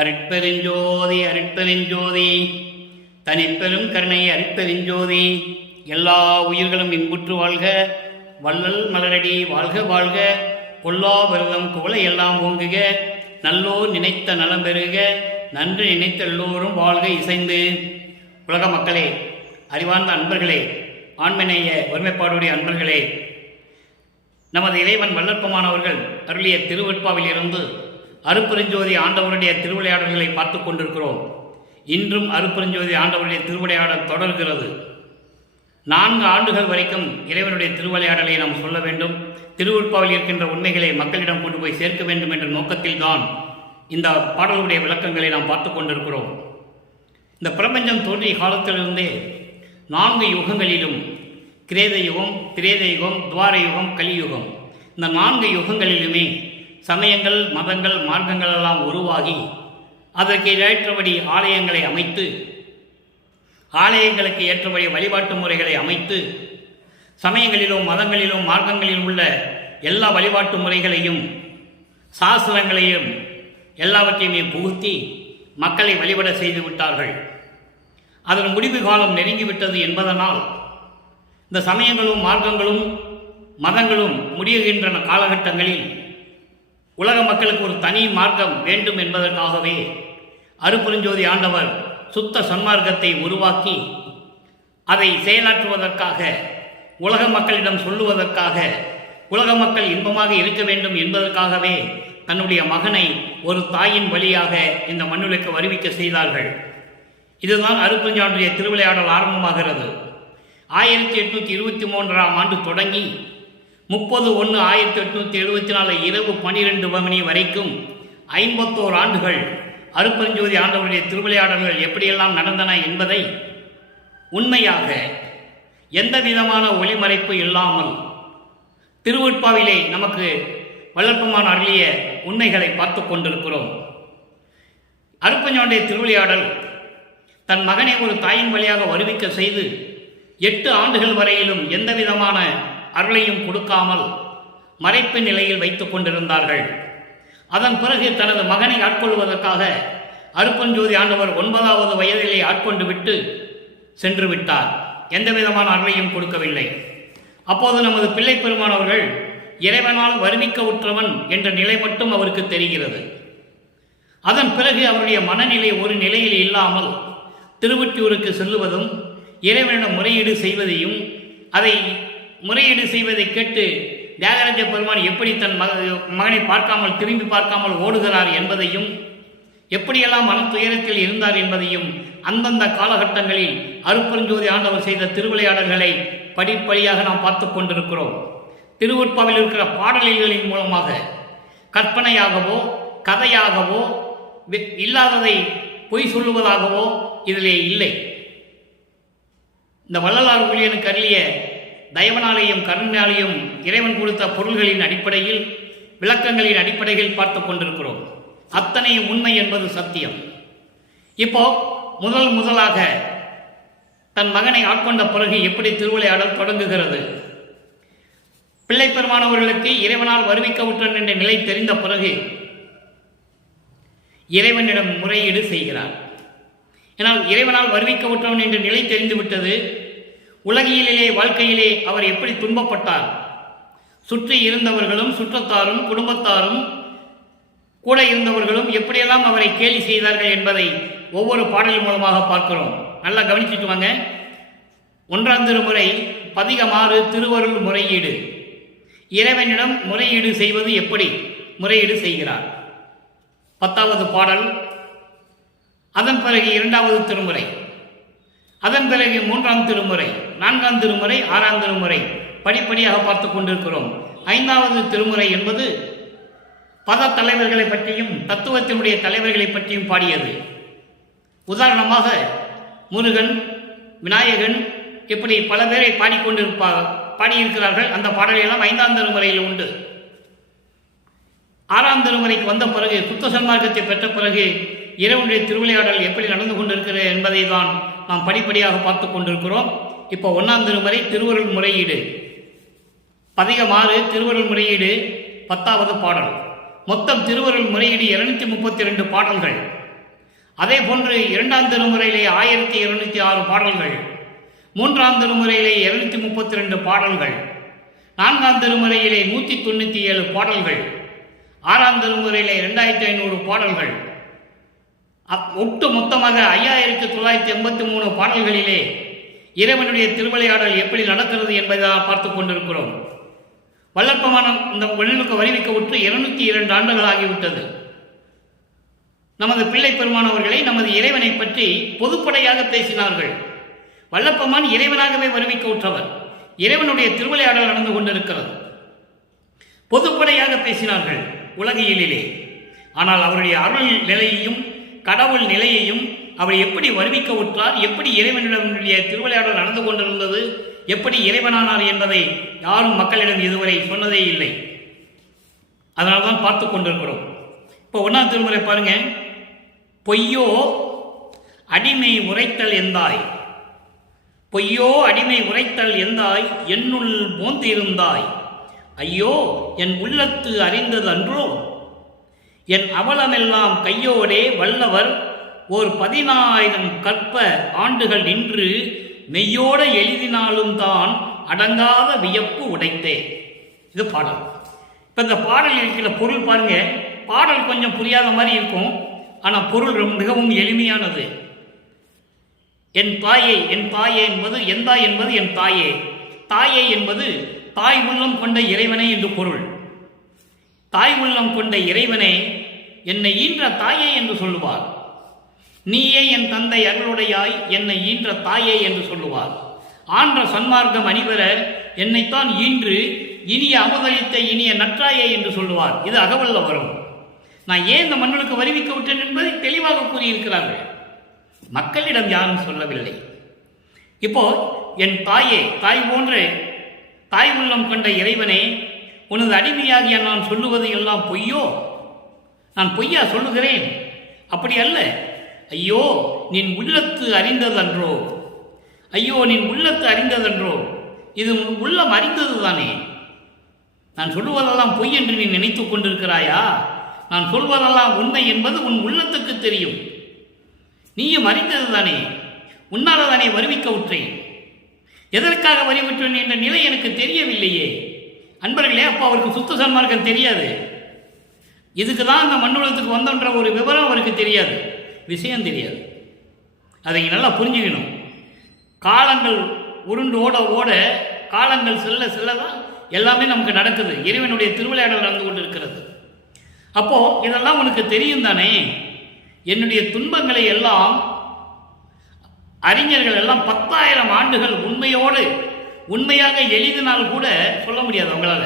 அருட்பெருஞ்சோதி அருட்பெருஞ்சோதி தனிப்பெரும் கருணை அருட்பெருஞ்சோதி. எல்லா உயிர்களும் இன்புற்று வாழ்க, வள்ளல் மலரடி வாழ்க வாழ்க, கொல்லா விரதம் குவளை எல்லாம் ஓங்குக, நல்லோர் நினைத்த நலம் பெறுக, நன்று நினைத்த எல்லோரும் வாழ்க இசைந்து. உலக மக்களே, அறிவார்ந்த அன்பர்களே, ஆண்மநேய ஒருமைப்பாடுடைய அன்பர்களே, நமது இறைவன் வல்லற்பமானவர்கள் அருளிய திருவெட்பாவிலிருந்து அருட்பெருஞ்சோதி ஆண்டவருடைய திருவிளையாடல்களை பார்த்து கொண்டிருக்கிறோம். இன்றும் அருட்பெருஞ்சோதி ஆண்டவருடைய திருவிளையாடல் தொடர்கிறது. 4 ஆண்டுகள் வரைக்கும் இறைவனுடைய திருவிளையாடலை நாம் சொல்ல வேண்டும், திருவெட்பாவில் இருக்கின்ற உண்மைகளை மக்களிடம் கொண்டு போய் சேர்க்க வேண்டும் என்ற நோக்கத்தில்தான் இந்த பாடலுடைய விளக்கங்களை நாம் பார்த்து கொண்டிருக்கிறோம். இந்த பிரபஞ்சம் தோன்றிய காலத்திலிருந்தே 4 யுகங்களிலும், கிரேத யுகம், திரேத யுகம், துவார யுகம், கலியுகம், இந்த 4 யுகங்களிலுமே சமயங்கள், மதங்கள், மார்க்கங்கள் எல்லாம் உருவாகி அதற்கு ஏற்றபடி ஆலயங்களை அமைத்து, ஆலயங்களுக்கு ஏற்றபடி வழிபாட்டு முறைகளை அமைத்து, சமயங்களிலும் மதங்களிலும் மார்க்கங்களிலும் உள்ள எல்லா வழிபாட்டு முறைகளையும் சாஸ்திரங்களையும் எல்லாவற்றையுமே புகுத்தி மக்களை வழிபட செய்து விட்டார்கள். அதன் முடிவு காலம் நெருங்கிவிட்டது என்பதனால் இந்த சமயங்களும் மார்க்கங்களும் மதங்களும் முடிகின்ற காலகட்டங்களில் உலக மக்களுக்கு ஒரு தனி மார்க்கம் வேண்டும் என்பதற்காகவே அருட்பெருஞ்சோதி ஆண்டவர் சுத்த சன்மார்க்கத்தை உருவாக்கி அதை செயலாற்றுவதற்காக, உலக மக்களிடம் சொல்லுவதற்காக, உலக மக்கள் இன்பமாக இருக்க வேண்டும் என்பதற்காகவே தன்னுடைய மகனை ஒரு தாயின் வழியாக இந்த மண்ணுலக்கு வருவிக்க செய்தார்கள். இதுதான் அருட்பெருஞ்சோதியுடைய திருவிளையாடல் ஆரம்பமாகிறது. 1823ஆம் ஆண்டு தொடங்கி 30/1/1874 இரவு 12 மணி வரைக்கும் 51 ஆண்டுகள் அருட்பெருஞ்சோதி ஆண்டவருடைய திருவிளையாடல்கள் எப்படியெல்லாம் நடந்தன என்பதை உண்மையாக எந்த விதமான ஒளிமறைப்பு இல்லாமல் திருவெட்பாவிலே நமக்கு வல்லற்பமான அருளிய உண்மைகளை பார்த்து கொண்டிருக்கிறோம். அருட்பெருஞ்சோதியுடைய திருவிளையாடல் தன் மகனை ஒரு தாயின் வழியாக வருவிக்க செய்து 8 ஆண்டுகள் வரையிலும் எந்த விதமான அருளையும் கொடுக்காமல் மறைப்பு நிலையில் வைத்துக் கொண்டிருந்தார்கள். அதன் பிறகு தனது மகனை ஆட்கொள்வதற்காக அருட்பெருஞ்சோதி ஆண்டவர் 9வது வயதிலே ஆட்கொண்டு விட்டு சென்று விட்டார். எந்த விதமான அருளையும் கொடுக்கவில்லை. அப்போது நமது பிள்ளை பெருமானவர்கள் இறைவனால் வருவிக்க உற்றவன் என்ற நிலை மட்டும் அவருக்கு தெரிகிறது. அதன் பிறகு அவருடைய மனநிலை ஒரு நிலையில் இல்லாமல் திருவொற்றியூருக்கு செல்லுவதும் இறைவனிடம் முறையீடு செய்வதையும், அதை முறையீடு செய்வதை கேட்டு தியாகராஜ பெருமான் எப்படி தன் மகனை பார்க்காமல் திரும்பி பார்க்காமல் ஓடுகிறார் என்பதையும், எப்படியெல்லாம் மன துயரத்தில் இருந்தார் என்பதையும் அந்தந்த காலகட்டங்களில் அருட்பெருஞ்சோதி ஆண்டவர் செய்த திருவிளையாடல்களை படிப்படியாக நாம் பார்த்து கொண்டிருக்கிறோம். திருவெட்பாவில் இருக்கிற பாடல்களின் மூலமாக கற்பனையாகவோ கதையாகவோ இல்லாததை பொய் சொல்லுவதாகவோ இதிலே இல்லை. இந்த வள்ளலார் ஊழியனுக்கு அருளிய தயவனாலேயும் கருணையாலேயும் இறைவன் கொடுத்த பொருள்களின் அடிப்படையில், விளக்கங்களின் அடிப்படையில் பார்த்து கொண்டிருக்கிறோம். அத்தனை உண்மை என்பது சத்தியம். இப்போ முதலாக தன் மகனை ஆட்கொண்ட பிறகு எப்படி திருவிளையாடல் தொடங்குகிறது? பிள்ளை பெருமானவர்களுக்கு இறைவனால் வருவிக்க உற்றன் என்ற நிலை தெரிந்த பிறகு இறைவனிடம் முறையீடு செய்கிறார். ஏனால் இறைவனால் வருவிக்க உற்றவன் என்ற நிலை தெரிந்துவிட்டது. உலகியலிலே வாழ்க்கையிலே அவர் எப்படி துன்பப்பட்டார், சுற்றி இருந்தவர்களும் சுற்றத்தாரும் குடும்பத்தாரும் கூட இருந்தவர்களும் எப்படியெல்லாம் அவரை கேலி செய்தார்கள் என்பதை ஒவ்வொரு பாடலின் மூலமாக பார்க்கிறோம். நல்லா கவனிச்சுட்டு வாங்க. 1ஆம் திருமுறை பதிகம் 6 திருவருள் முறையீடு. இறைவனிடம் முறையீடு செய்வது எப்படி முறையீடு செய்கிறார். 10வது பாடல். அதன் பிறகு 2வது திருமுறை, அதன் பிறகு 3ஆம் திருமுறை, 4ஆம் திருமுறை, 6ஆம் திருமுறை படிப்படியாக பார்த்து கொண்டிருக்கிறோம். 5வது திருமுறை என்பது பத தலைவர்களை பற்றியும் தத்துவத்தினுடைய தலைவர்களை பற்றியும் பாடியது. உதாரணமாக முருகன், விநாயகன் இப்படி பல பேரை பாடியிருக்கிறார்கள். அந்த பாடலெல்லாம் 5ஆம் திருமுறையில் உண்டு. 6ஆம் திருமுறைக்கு வந்த பிறகு, சுத்த சன்மார்க்கத்தை பெற்ற பிறகு இறைவனுடைய திருவிளையாடல் எப்படி நடந்து கொண்டிருக்கிறது என்பதை தான் நாம் படிப்படியாக பார்த்து கொண்டிருக்கிறோம். இப்போ 1ஆம் திருமுறை திருவருள் முறையீடு, பதிகம் 6 திருவருள் முறையீடு 10வது பாடல். மொத்தம் திருவருள் முறையீடு 232 பாடல்கள். அதே போன்று 2ஆம் திருமுறையிலே 1206 பாடல்கள், 3ஆம் திருமுறையிலே 232 பாடல்கள், 4ஆம் திருமுறையிலே 197 பாடல்கள், 6ஆம் திருமுறையிலே 2500 பாடல்கள், ஒட்டு மொத்தமாக 5983 பாடல்களிலே இறைவனுடைய திருவிளையாடல் எப்படி நடக்கிறது என்பதை பார்த்து கொண்டிருக்கிறோம். வல்லற்பெருமான் இந்த மண்ணுக்கு வருவிக்க விட்டு 202 ஆண்டுகள் ஆகிவிட்டது. நமது பிள்ளை பெருமான் அவர்களை நமது இறைவனை பற்றி பொதுப்படையாக பேசினார்கள். வல்லற்பெருமான் இறைவனாகவே வருவிக்க விட்டவர். இறைவனுடைய திருவிளையாடல் நடந்து கொண்டிருக்கிறது. பொதுப்படையாக பேசினார்கள் உலகியலிலே. ஆனால் அவருடைய அருள் நிலையையும் கடவுள் நிலையையும் அவர் எப்படி வருவிக்க விட்டார், எப்படி இறைவனிடமுடைய திருவிளையாடல் நடந்து கொண்டிருந்தது, எப்படி இறைவனானார் என்பதை யாரும் மக்களிடம் இதுவரை சொன்னதே இல்லை. அதனால்தான் பார்த்து கொண்டிருக்கிறோம். இப்போ 1ஆம் திருமுறை பாருங்க. பொய்யோ அடிமை உரைத்தல் எந்தாய், பொய்யோ அடிமை உரைத்தல் எந்தாய், என்னுள் போந்திருந்தாய், ஐயோ என் உள்ளத்து அறிந்தது அன்றோ, என் அவலமெல்லாம் கையோடே வல்லவர் ஓர் 10000 கற்ப ஆண்டுகள் நின்று மெய்யோட எழுதினாலும் தான் அடங்காத வியப்பு உடைத்தே. இது பாடல். இப்போ இந்த பாடல் இருக்கிற பொருள் பாருங்க. பாடல் கொஞ்சம் புரியாத மாதிரி இருக்கும், ஆனால் பொருள் மிகவும் எளிமையானது. என் தாயே, என் தாயே என்பது எந்தாய் என்பது என் தாயே. தாயே என்பது தாய் உள்ளம் கொண்ட இறைவனே என்று பொருள். தாய் உள்ளம் கொண்ட இறைவனே என்னை ஈன்ற தாயே என்று சொல்லுவார். நீயே என் தந்தை அருளுடையாய் என்னை ஈன்ற தாயே என்று சொல்லுவார். ஆன்ற சன்மார்க்கம் அணிவர என்னைத்தான் ஈன்று இனிய அமுதளித்த இனிய நற்றாயே என்று சொல்லுவார். இது அகவல்ல வரும். நான் ஏன் இந்த மண்ணுக்கு வருவிக்க விட்டேன் என்பதை தெளிவாக கூறியிருக்கிறார்கள். மக்களிடம் யாரும் சொல்லவில்லை. இப்போ என் தாயே, தாய் போன்ற தாய் உள்ளம் கொண்ட இறைவனே, உனது அடிமையாகிய நான் சொல்லுவது எல்லாம் பொய்யோ? நான் பொய்யா சொல்லுகிறேன்? அப்படி அல்ல. ஐயோ நின் உள்ளத்து அறிந்ததன்றோ, ஐயோ நின் உள்ளத்து அறிந்ததன்றோ, இது உன் உள்ளம் அறிந்தது தானே. நான் சொல்லுவதெல்லாம் பொய் என்று நீ நினைத்துக் கொண்டிருக்கிறாயா? நான் சொல்வதெல்லாம் உண்மை என்பது உன் உள்ளத்துக்கு தெரியும். நீயும் அறிந்தது தானே. உன்னால தானே வருவிக்க விட்டேன். எதற்காக வருவிட்டேன் என்ற நிலை எனக்கு தெரியவில்லையே. அன்பர்களே, அப்போ அவருக்கு சுத்த சன்மார்க்கம் தெரியாது. இதுக்கு தான் அந்த மண்ணுலகத்துக்கு வந்தோன்ற ஒரு விவரம் அவருக்கு தெரியாது, விஷயம் தெரியாது. அதை நல்லா புரிஞ்சுக்கணும். காலங்கள் உருண்டு ஓட ஓட, காலங்கள் செல்ல செல்லதான் எல்லாமே நமக்கு நடக்குது. இறைவனுடைய திருவிளையாடல் நடந்து கொண்டு இருக்கிறது. அப்போ இதெல்லாம் உனக்கு தெரியும் தானே. என்னுடைய துன்பங்களை எல்லாம் அறிஞர்கள் எல்லாம் 10,000 ஆண்டுகள் உண்மையோடு உண்மையாக எழுதினால் கூட சொல்ல முடியாது அவங்களால.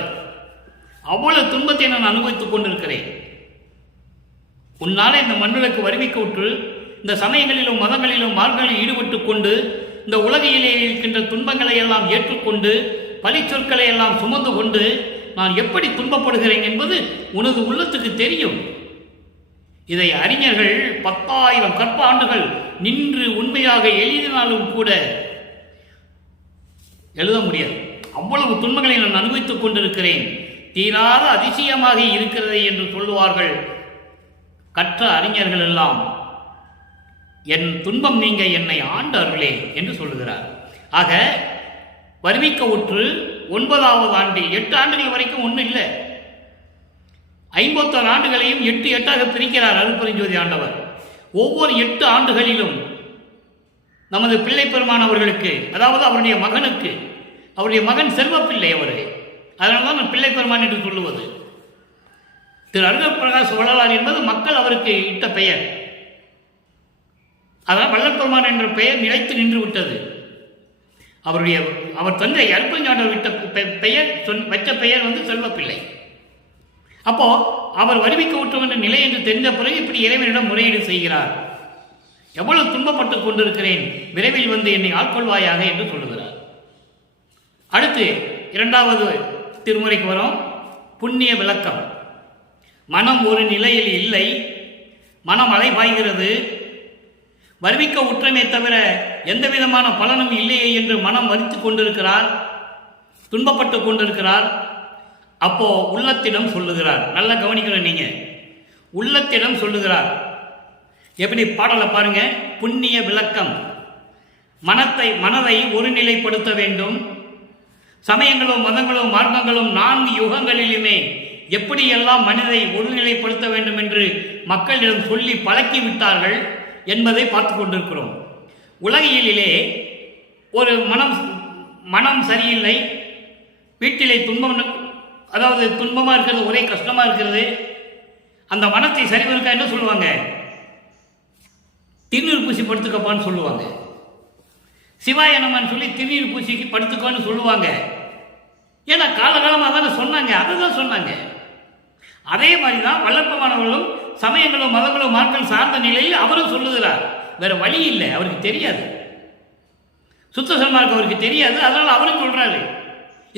அவ்வளவு துன்பத்தை நான் அனுபவித்துக் கொண்டிருக்கிறேன். உன்னால இந்த மண்ணுக்கு வருவிக்க விட்டு இந்த சமயங்களிலும் மதங்களிலும் மார்களில் ஈடுபட்டு கொண்டு இந்த உலகிலே இருக்கின்ற துன்பங்களை எல்லாம் ஏற்றுக்கொண்டு பழி சொற்களை எல்லாம் சுமந்து கொண்டு நான் எப்படி துன்பப்படுகிறேன் என்பது உனது உள்ளத்துக்கு தெரியும். இதை அறிஞர்கள் 10,000 கற்ப ஆண்டுகள் நின்று உண்மையாக எழுதினாலும் கூட எழுத முடியாது. அவ்வளவு துன்பங்களை நான் அனுபவித்துக் கொண்டிருக்கிறேன், தீராத அதிசயமாக இருக்கிறது என்று சொல்லுவார்கள் கற்ற அறிஞர்கள் எல்லாம். என் துன்பம் நீங்க என்னை ஆண்டு அருளே என்று சொல்லுகிறார். ஆக வருவிக்க உற்று 9வது ஆண்டில் 8 ஆண்டுகள் வரைக்கும் ஒன்றும் இல்லை. 51 ஆண்டுகளையும் 8 8ஆக பிரிக்கிறார் அருட்பெருஞ்சோதி ஆண்டவர். ஒவ்வொரு 8 ஆண்டுகளிலும் நமது பிள்ளை பெருமான் அவர்களுக்கு, அதாவது அவருடைய மகனுக்கு, அவருடைய மகன் செல்வப்பிள்ளை அவரே, அதனால்தான் நான் பிள்ளை பெருமான் என்று சொல்லுவது. திரு அருகப்பிரகாச வள்ளலார் என்பது மக்கள் அவருக்கு இட்ட பெயர். அதனால் வள்ளற்பெருமான் என்ற பெயர் நிலைத்து நின்று விட்டது. அவர் தந்தை அருட்பெருஞ்சாண்டவர் விட்ட பெயர் வச்ச பெயர் செல்வப்பிள்ளை. அப்போ அவர் வருவிக்க விட்டோம் என்ற நிலை என்று தெரிந்த பிறகு இப்படி இறைவனிடம் முறையீடு செய்கிறார். எவ்வளவு துன்பப்பட்டு கொண்டிருக்கிறேன், விரைவில் வந்து என்னை ஆட்கொள்வாயாக என்று சொல்லுகிறார். அடுத்து 2வது திருமுறைக்கு வரும். புண்ணிய விளக்கம். மனம் ஒரு நிலையில் இல்லை, மனம் அலைபாய்கிறது, வருவிக்க உற்றமே தவிர எந்த விதமான பலனும் இல்லையே என்று மனம் மறித்து கொண்டிருக்கிறார், துன்பப்பட்டு கொண்டிருக்கிறார். அப்போ உள்ளத்திடம் சொல்லுகிறார். நல்லா கவனிக்கணும் நீங்க. உள்ளத்திடம் சொல்லுகிறார், எப்படி பாடலை பாருங்க. புண்ணிய விளக்கம். மனதை ஒருநிலைப்படுத்த வேண்டும். சமயங்களும் மதங்களும் மார்க்கங்களும் 4 யுகங்களிலுமே எப்படியெல்லாம் மனதை ஒருநிலைப்படுத்த வேண்டும் என்று மக்களிடம் சொல்லி பழக்கிவிட்டார்கள் என்பதை பார்த்து கொண்டிருக்கிறோம். உலகியலிலே ஒரு மனம் சரியில்லை, வீட்டிலே துன்பம், அதாவது துன்பமாக இருக்கிறது, ஒரே கஷ்டமாக இருக்கிறது. அந்த மனத்தை சரிவருக்கா என்ன சொல்லுவாங்க? திருநீர் பூசி படுத்துக்கப்பான்னு சொல்லுவாங்க. சிவாய நமன்னு சொல்லி திருநீர் பூசிக்கு படுத்துக்கோன்னு சொல்லுவாங்க. ஏன்னா காலகாலமாக தானே சொன்னாங்க, அதுதான் சொன்னாங்க. அதே மாதிரி தான் வல்லற்பமானவர்களும் சமயங்களும் மதங்களும் மார்க்கம் சார்ந்த நிலையில் அவரும் சொல்லுகிறார். வேற வழி இல்லை, அவருக்கு தெரியாது. சுத்த சன்மார்க்கம் அவருக்கு தெரியாது, அதனால் அவரும் சொல்றாரு.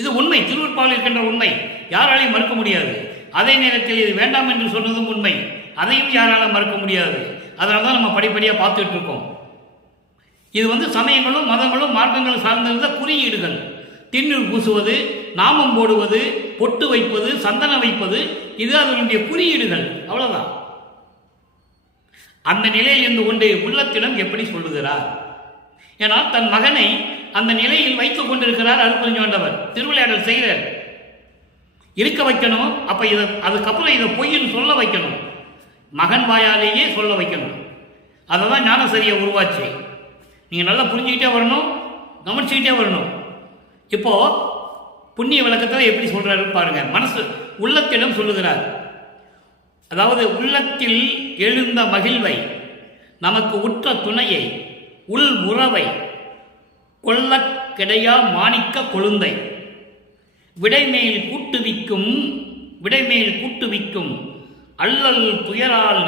இது உண்மை, திருவருட்பாவில் இருக்கின்ற உண்மை, யாராலையும் மறுக்க முடியாது. அதே நேரத்தில் இது வேண்டாம் என்று சொன்னதும் உண்மை, அதையும் யாராலும் மறுக்க முடியாது. அதனால தான் நம்ம படிப்படியாக பார்த்துட்டு இருக்கோம். இது சமயங்களும் மதங்களும் மார்க்கங்களும் சார்ந்திருந்த குறியீடுகள். திருநீர் பூசுவது, நாமம் போடுவது, பொட்டு வைப்பது, சந்தனம் வைப்பது, இது அதனுடைய குறியீடுகள், அவ்வளவுதான். அந்த நிலையில் இருந்து கொண்டு உள்ளத்திடம் எப்படி சொல்லுகிறார்? ஏன்னா தன் மகனை அந்த நிலையில் வைத்துக் கொண்டிருக்கிறார் அருட்பெருஞ்சோண்டவர். திருவிளையாடல் செய்கிறார், இருக்க வைக்கணும். அப்ப அதுக்கப்புறம் இதை பொய்ன்னு சொல்ல வைக்கணும், மகன் வாயாலேயே சொல்ல வைக்கணும். அதை தான் ஞானசரியை உருவாச்சு. நீங்கள் நல்லா புரிஞ்சுக்கிட்டே வரணும், கவனிச்சுக்கிட்டே வரணும். இப்போ புண்ணிய விளக்கத்தில் எப்படி சொல்றாரு பாருங்க. மனசு உள்ளத்திடம் சொல்லுகிறார். அதாவது உள்ளத்தில் எழுந்த மகிழ்வை, நமக்கு உற்ற துணையை, உள் உறவை, கொள்ள கிடையா மாணிக்க கொழுந்தை, விடைமேல் கூட்டுவிக்கும் அல்லல் துயரால்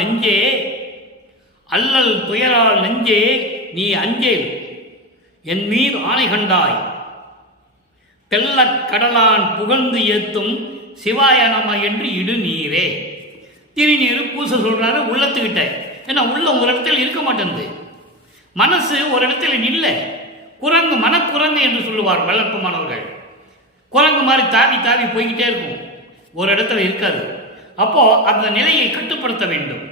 நெஞ்சே நீ அஞ்சேல், என் மீது ஆணை கண்டாய், தெள்ளக் கடலான் புகழ்ந்து ஏத்தும் சிவாய நம என்று இடு நீரே. திருநீர் பூச சொல்றாரு உள்ளத்துக்கிட்ட. ஏன்னா உள்ள ஒரு இடத்துல இருக்க மாட்டேங்குது, மனசு ஒரு இடத்துல இல்லை. குரங்கு, மனக்குரங்கு என்று சொல்லுவார் வல்லற்பமானவர்கள். குரங்கு மாதிரி தாவி தாவி போய்கிட்டே இருக்கும், ஒரு இடத்துல இருக்காது. அப்போ அந்த நிலையை கட்டுப்படுத்த வேண்டும்.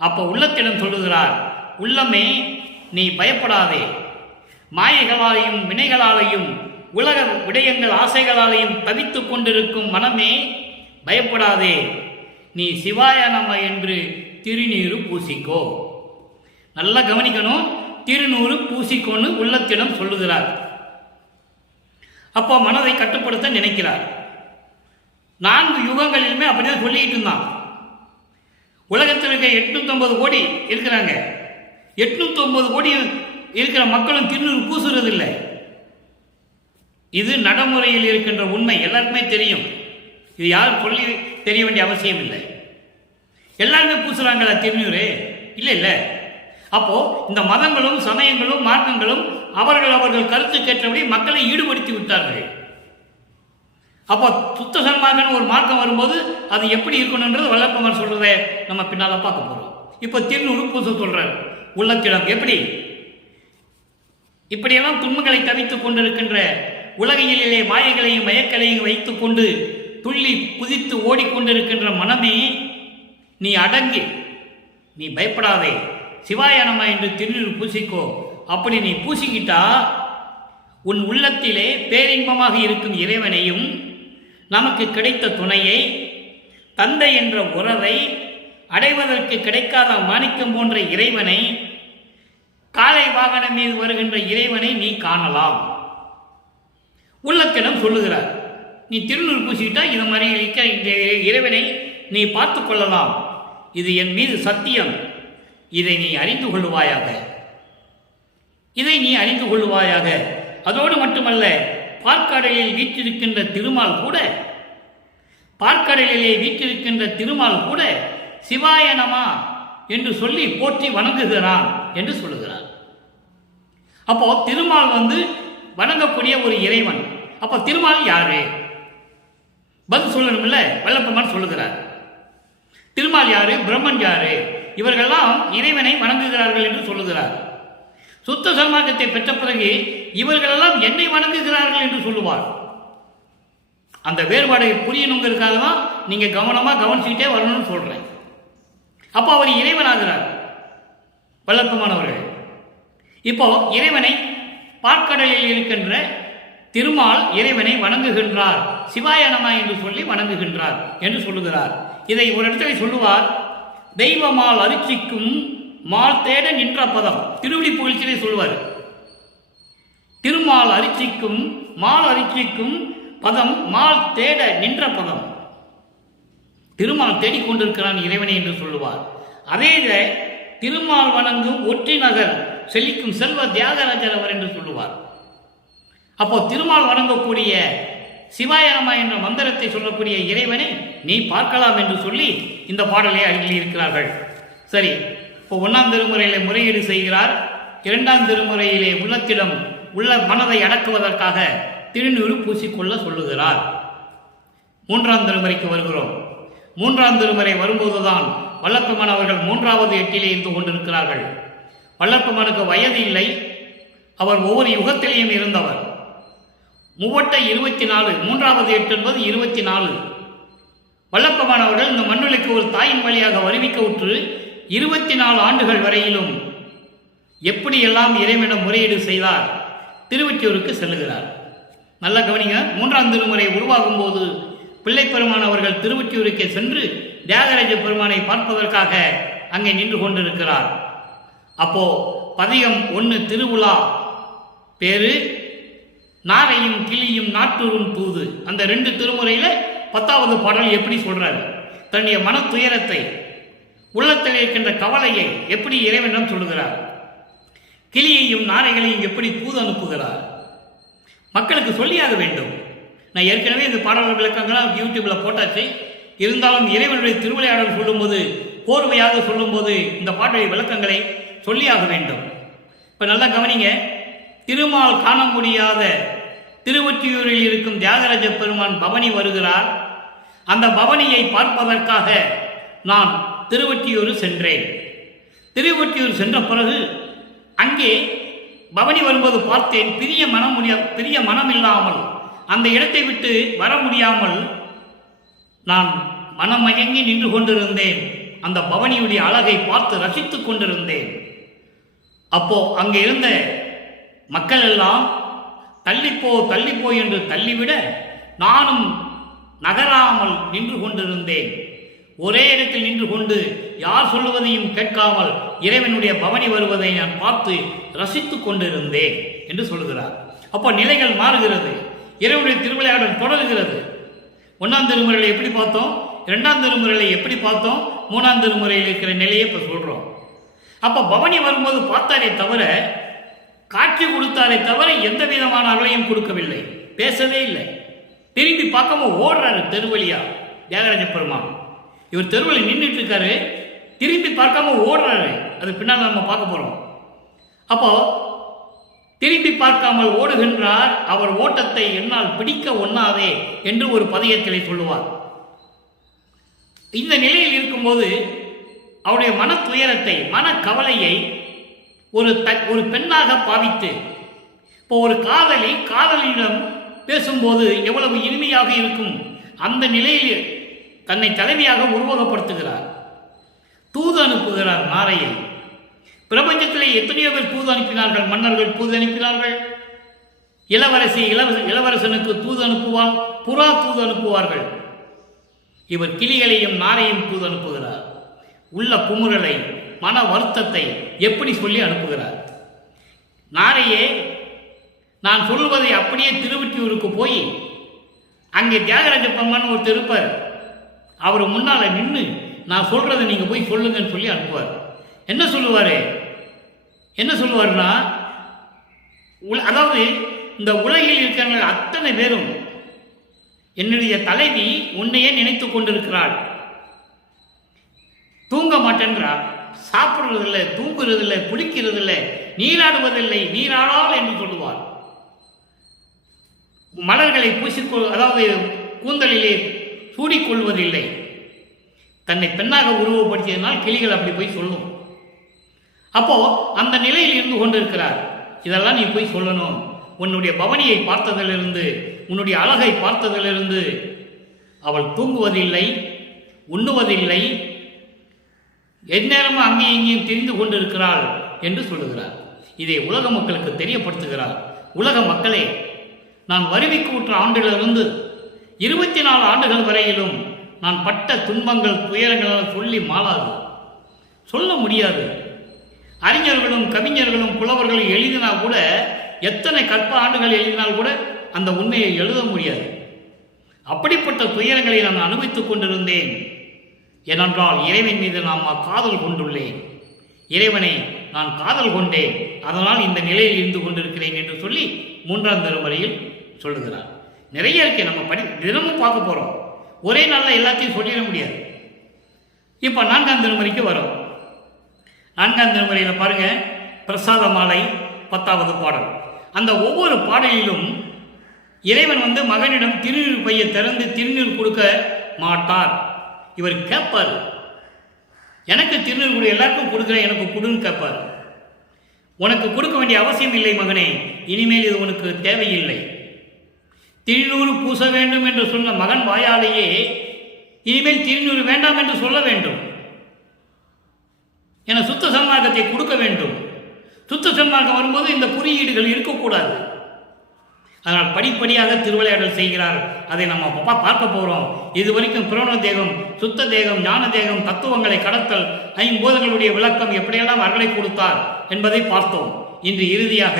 அப்போ உள்ளத்திடம் சொல்லுகிறார், உள்ளமே நீ பயப்படாதே, மாயைகளாலையும் வினைகளாலையும் உலக விடயங்கள் ஆசைகளாலையும் தவித்துக் கொண்டிருக்கும் மனமே பயப்படாதே, நீ சிவாய நம என்று திருநீரு பூசிக்கோ. நல்லா கவனிக்கணும், திருநூறு பூசிக்கோன்னு உள்ளத்திடம் சொல்லுகிறார். அப்போ மனதை கட்டுப்படுத்த நினைக்கிறார். 4 யுகங்களிலுமே அப்படிதான் சொல்லிட்டு இருந்தான். உலகத்தில் இருக்க 850 கோடி இருக்கிறாங்க. 850 கோடி இருக்கிற மக்களும் திருநூறு பூசுறது இல்லை. இது நடைமுறையில் இருக்கின்ற உண்மை, எல்லாருக்குமே தெரியும். இது யாரும் சொல்லி தெரிய வேண்டிய அவசியம் இல்லை. எல்லாருமே பூசுறாங்களா திருநூறு? இல்லை இல்லை. அப்போ இந்த மதங்களும் சமயங்களும் மார்க்கங்களும் அவர்கள் கருத்துக்கேற்றபடி மக்களை ஈடுபடுத்தி விட்டார்கள். அப்போ சுத்த சன்மார்க்கன்னு ஒரு மார்க்கம் வரும்போது அது எப்படி இருக்கணுன்றது வல்லற்பமார் சொல்றதை நம்ம பின்னால பார்க்க போறோம். இப்போ திருநூறு பூச சொல்றார் உள்ளத்திடம். எப்படி இப்படியெல்லாம் துன்பங்களை தவித்துக் கொண்டிருக்கின்ற உலகையிலே மாயைகளையும் மயக்களையும் வைத்துக் கொண்டு துள்ளி குதித்து ஓடிக்கொண்டிருக்கின்ற மனமே நீ அடங்கி, நீ பயப்படாதே, சிவாய நம என்று திருநீர் பூசிக்கோ. அப்படி நீ பூசிக்கிட்டா உன் உள்ளத்திலே பேரின்பமாக இருக்கும் இறைவனையும், நமக்கு கிடைத்த துணையை, தந்தை என்ற உறவை, அடைவதற்கு கிடைக்காத மாணிக்கம் போன்ற இறைவனை, காலை வாகனம் மீது வருகின்ற இறைவனை நீ காணலாம். உள்ளத்திடம் சொல்லுகிறார், நீ திருநூறு பூசிக்கிட்டா இது மாதிரி இருக்க இந்த இறைவனை நீ பார்த்து கொள்ளலாம். இது என் மீது சத்தியம், இதை நீ அறிந்து கொள்வாயாக, இதை நீ அறிந்து கொள்வாயாக. அதோடு மட்டுமல்ல, பார்க்கடலில் வீற்றிருக்கின்ற திருமால் கூட சிவாய நமா என்று சொல்லி போற்றி வணங்குகிறான் என்று சொல்லுகிறார். அப்போ திருமால் வணங்கக்கூடிய ஒரு இறைவன். அப்போ திருமால் யாரு? பதில் சொல்லணும் இல்ல, வல்லப்பெருமான் சொல்லுகிறார். திருமால் யாரு, பிரம்மன் யாரு? இவர்கள்லாம் இறைவனை வணங்குகிறார்கள் என்று சொல்லுகிறார். சுத்த சன்மார்க்கத்தை பெற்ற பிறகு இவர்களெல்லாம் என்னை வணங்குகிறார்கள் என்று சொல்லுவார். அந்த வேறுபாடை புரியணுங்கிறதுக்காக தான் நீங்க கவனமா கவனிச்சுக்கிட்டே வரணும்னு சொல்றேன். அப்போ அவர் இறைவனாகிறார். வல்லற்பமானவர்கள். இப்போ இறைவனை பார்க்கடலில் இருக்கின்ற திருமால் இறைவனை வணங்குகின்றார், சிவாய நம என்று சொல்லி வணங்குகின்றார் என்று சொல்லுகிறார். இதை ஒரு இடத்துல சொல்லுவார், தெய்வமால் அரிச்சிக்கும் மால் தேட நின்ற பதம். திருவிழி புகழ்ச்சியிலே சொல்லுவார், திருமால் அரிச்சிக்கும் மால் அரிச்சிக்கும் பதம் மால் தேட நின்ற பதம். திருமால் தேடிக்கொண்டிருக்கிறான் இறைவனை என்று சொல்லுவார். அதே திருமால் வணங்கும் ஒற்றி நகர் செழிக்கும் செல்வ தியாகராஜர் அவர் என்று சொல்லுவார். அப்போ திருமால் வணங்கக்கூடிய சிவாயனமா என்ற மந்திரத்தை சொல்லக்கூடிய இறைவனை நீ பார்க்கலாம் என்று சொல்லி இந்த பாடலை எழுதியிருக்கிறார்கள். சரி, இப்போ 1ஆம் திருமுறையிலே முறையீடு செய்கிறார். 2ஆம் திருமுறையிலே உள்ளத்திடம் உள்ள மனதை அடக்குவதற்காக திருநீறு பூசிக்கொள்ள சொல்லுகிறார். 3ஆம் திருமுறைக்கு வருகிறோம். 3ஆம் திருமுறை வரும்போதுதான் வல்லப்பெருமான் அவர்கள் 3வது எட்டிலே இருந்து கொண்டிருக்கிறார்கள். வல்லப்பெருமானுக்கு வயது இல்லை, அவர் ஒவ்வொரு யுகத்திலேயும் இருந்தவர். 24, 3வது எட்டு என்பது 24. வல்லப்பெருமான் அவர்கள் இந்த மண்ணுலைக்கு ஒரு தாயின் வழியாக வருவிக்க உற்று 24 ஆண்டுகள் வரையிலும் எப்படியெல்லாம் இறைவனிடம் முறையீடு செய்தார், திருவொற்றியூருக்கு செல்லுகிறார். நல்ல கவனிங்க. 3ஆம் திருமுறை உருவாகும் போது பிள்ளை பெருமான் அவர்கள் திருவொற்றியூருக்கே சென்று தியாகராஜ பெருமானை பார்ப்பதற்காக அங்கே நின்று கொண்டிருக்கிறார். அப்போ பதிகம் 1 திருவிழா பேரு நாரையும் கிளியும் நாட்டூரும் தூது, அந்த 2 திருமுறையில 10வது பாடல் எப்படி சொல்றாரு, தன்னுடைய மன துயரத்தை, உள்ளத்தில் இருக்கின்ற கவலையை எப்படி இறைவனிடம் சொல்லுகிறார், கிளியையும் நாரைகளையும் எப்படி தூது அனுப்புகிறார், மக்களுக்கு சொல்லியாக வேண்டும். நான் ஏற்கனவே இந்த பாடல்கள் விளக்கங்களாம் யூடியூப்ல போட்டாச்சு. இருந்தாலும் இறைவனுடைய திருவிளையாடல் சொல்லும்போது, கோர்வையாக சொல்லும்போது இந்த பாட்டுடைய விளக்கங்களை சொல்லியாக வேண்டும். இப்போ நல்லா கவனிங்க. திருமால் காண முடியாத திருவொற்றியூரில் இருக்கும் தியாகராஜ பெருமான் பவனி வருகிறார். அந்த பவனியை பார்ப்பதற்காக நான் திருவொற்றியூர் சென்றேன். திருவொற்றியூர் சென்ற பிறகு அங்கே பவனி வரும்போது பார்த்தேன், பெரிய மனமில்லாமல் அந்த இடத்தை விட்டு வர முடியாமல் நான் மனமயங்கி நின்று கொண்டிருந்தேன். அந்த பவனியுடைய அழகை பார்த்து ரசித்துக் கொண்டிருந்தேன். அப்போ அங்கே இருந்த மக்கள் எல்லாம் தள்ளிப்போ தள்ளிப்போ என்று தள்ளிவிட நானும் நகராமல் நின்று கொண்டிருந்தேன். ஒரே இடத்தில் நின்று கொண்டு யார் சொல்லுவதையும் கேட்காமல் இறைவனுடைய பவனி வருவதை நான் பார்த்து ரசித்துக் கொண்டிருந்தேன் என்று சொல்கிறார். அப்போ நிலைகள் மாறுகிறது, இறைவனுடைய திருவிளையாடல் தொடர்கிறது. 1ஆம் திருமுறையில் எப்படி பார்த்தோம், 2ஆம் திருமுறையில் எப்படி பார்த்தோம், 3ஆம் திருமுறையில் இருக்கிற நிலையை இப்போ சொல்றோம். அப்போ பவனி வரும்போது பார்த்தாரே தவிர, காட்சி கொடுத்தாரே தவிர எந்த விதமான அருளையும் கொடுக்கவில்லை, பேசவே இல்லை. திரும்பி பார்க்காம ஓடுறாரு தெருவழியா தியாகராஜ பெருமான். இவர் தெருவழி நின்றுட்டு இருக்காரு, திரும்பி பார்க்காம ஓடுறாரு. அது பின்னால் நம்ம பார்க்க போறோம். அப்போ திரும்பி பார்க்காமல் ஓடுகின்றார். அவர் ஓட்டத்தை என்னால் பிடிக்க ஒண்ணாதே என்று ஒரு பதியத்திலே சொல்லுவார். இந்த நிலையில் இருக்கும்போது அவருடைய மன துயரத்தை, மன கவலையை ஒரு பெண்ணாக பாவித்து, இப்போ ஒரு காதலியிடம் பேசும்போது எவ்வளவு இனிமையாக இருக்கும், அந்த நிலையில் தன்னை தலைவியாக உருவகப்படுத்துகிறார். தூது அனுப்புகிறார் நாரையை. பிரபஞ்சத்திலே எத்தனையோ பேர் தூது அனுப்பினார்கள். மன்னர்கள் தூது அனுப்பினார்கள், இளவரசனுக்கு தூது அனுப்புவார், புறா தூது அனுப்புவார்கள். இவர் கிளிகளையும் நாரையும் தூது அனுப்புகிறார். உள்ள குமுறலை, மன வருத்தத்தை எப்படி சொல்லி அனுப்புகிறார். நாரையே, நான் சொல்வதை அப்படியே திருவொற்றியூருக்கு போய் அங்கே தியாகராஜ பெருமான் ஒருத்தர் இருப்பார், அவர் முன்னால நின்று நான் சொல்றதை நீங்க போய் சொல்லுங்கன்னு சொல்லி அனுப்புவார். என்ன சொல்லுவார்னா, அதாவது இந்த உலகில் இருக்கிற அத்தனை பேரும் என்னுடைய தலைவி உன்னையே நினைத்து கொண்டிருக்கிறாள், தூங்க மாட்டேன்றார், சாப்பிடுறதில்லை, தூங்குறதில்லை, குளிக்கிறதில்லை, நீராடுவதில்லை, நீராடால் என்று சொல்லுவார். மலர்களை அதாவது கூந்தலிலே சூடிக்கொள்வதில்லை. தன்னை பெண்ணாக உருவப்படுத்தியதனால் கிளிகள் அப்படி போய் சொல்லும். அப்போ அந்த நிலையில் இருந்து கொண்டிருக்கிறார். இதெல்லாம் நீ போய் சொல்லணும். உன்னுடைய பவனியை பார்த்ததிலிருந்து, உன்னுடைய அழகை பார்த்ததிலிருந்து அவள் தூங்குவதில்லை, உண்ணுவதில்லை, எந்நேரமும் அங்கேயும் இங்கேயும் திரிந்து கொண்டிருக்கிறாள் என்று சொல்லுகிறார். இதை உலக மக்களுக்கு தெரியப்படுத்துகிறார். உலக மக்களே, நான் வருவிக்கூற்ற ஆண்டிலிருந்து 24 ஆண்டுகள் வரையிலும் நான் பட்ட துன்பங்கள் துயரங்களால் சொல்லி மாளாது, சொல்ல முடியாது. அறிஞர்களும் கவிஞர்களும் புலவர்களும் எழுதினா கூட, எத்தனை கற்ப ஆண்டுகள் எழுதினால் கூட அந்த உண்மையை எழுத முடியாது. அப்படிப்பட்ட துயரங்களை நான் அனுபவித்துக் கொண்டிருந்தேன். ஏனென்றால் இறைவன் மீது நான் காதல் கொண்டுள்ளேன். இறைவனை நான் காதல் கொண்டேன், அதனால் இந்த நிலையில் இருந்து கொண்டிருக்கிறேன் என்று சொல்லி 3ஆம் திருமுறையில் சொல்லுகிறார். நிறைய இருக்கு, நம்ம தினமும் பார்க்க போறோம். ஒரே நாளில் எல்லாத்தையும் சொல்லிட முடியாது. இப்போ 4ஆம் திருமுறைக்கு வரும். 4ஆம் திருமுறையில் பாருங்க, பிரசாத மாலை 10வது பாடல். அந்த ஒவ்வொரு பாடலிலும் இறைவன் மகனிடம் திருநீர் பையை திறந்து திருநீர் கொடுக்க மாட்டார். இவர் கேட்பார், எனக்கு திருநீர் கொடு, எல்லாருக்கும் கொடுக்குறேன், எனக்கு கொடுன்னு கேட்பார். உனக்கு கொடுக்க வேண்டிய அவசியம் இல்லை மகனே, இனிமேல் இது உனக்கு தேவையில்லை. திருநூறு பூச வேண்டும் என்று சொன்ன மகன் வாயாலேயே இனிமேல் திருநூறு வேண்டாம் என்று சொல்ல வேண்டும். என சுத்த சன்மார்க்கத்தை கொடுக்க வேண்டும். சுத்த சன்மார்க்கம் வரும்போது இந்த குறியீடுகள் இருக்கக்கூடாது. அதனால் படிப்படியாக திருவிளையாடல் செய்கிறார். அதை நம்ம பார்க்க போகிறோம். இதுவரைக்கும் பிரணவ தேகம், சுத்த தேகம், ஞான தேகம், தத்துவங்களை கடத்தல், 5 போதங்களுடைய விளக்கம், எப்படியெல்லாம் அருளை கொடுத்தார் என்பதை பார்த்தோம். இன்று இறுதியாக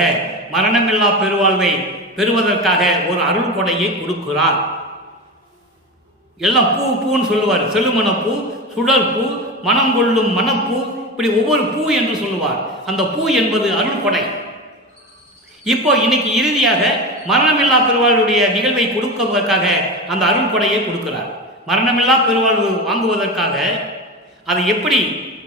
மரணமில்லா பெருவாழ்வை பெறுவதற்காக ஒரு அருள் கொடையை கொடுக்கிறார். எல்லாம் பூன்னு சொல்லுவார். செழுமணப்பூ, சுடர் பூ, மனம் கொள்ளும் மணப்பூ, இப்படி ஒவ்வொரு பூ என்று சொல்லுவார். அந்த பூ என்பது அருள் கொடை. இப்போ இன்னைக்கு இறுதியாக மரணமில்லா பெருவாழ்வுடைய நிகழ்வை கொடுப்பதற்காக அந்த அருள் கொடையை கொடுக்கிறார். மரணமில்லா பெருவாழ்வு வாங்குவதற்காக அதை எப்படி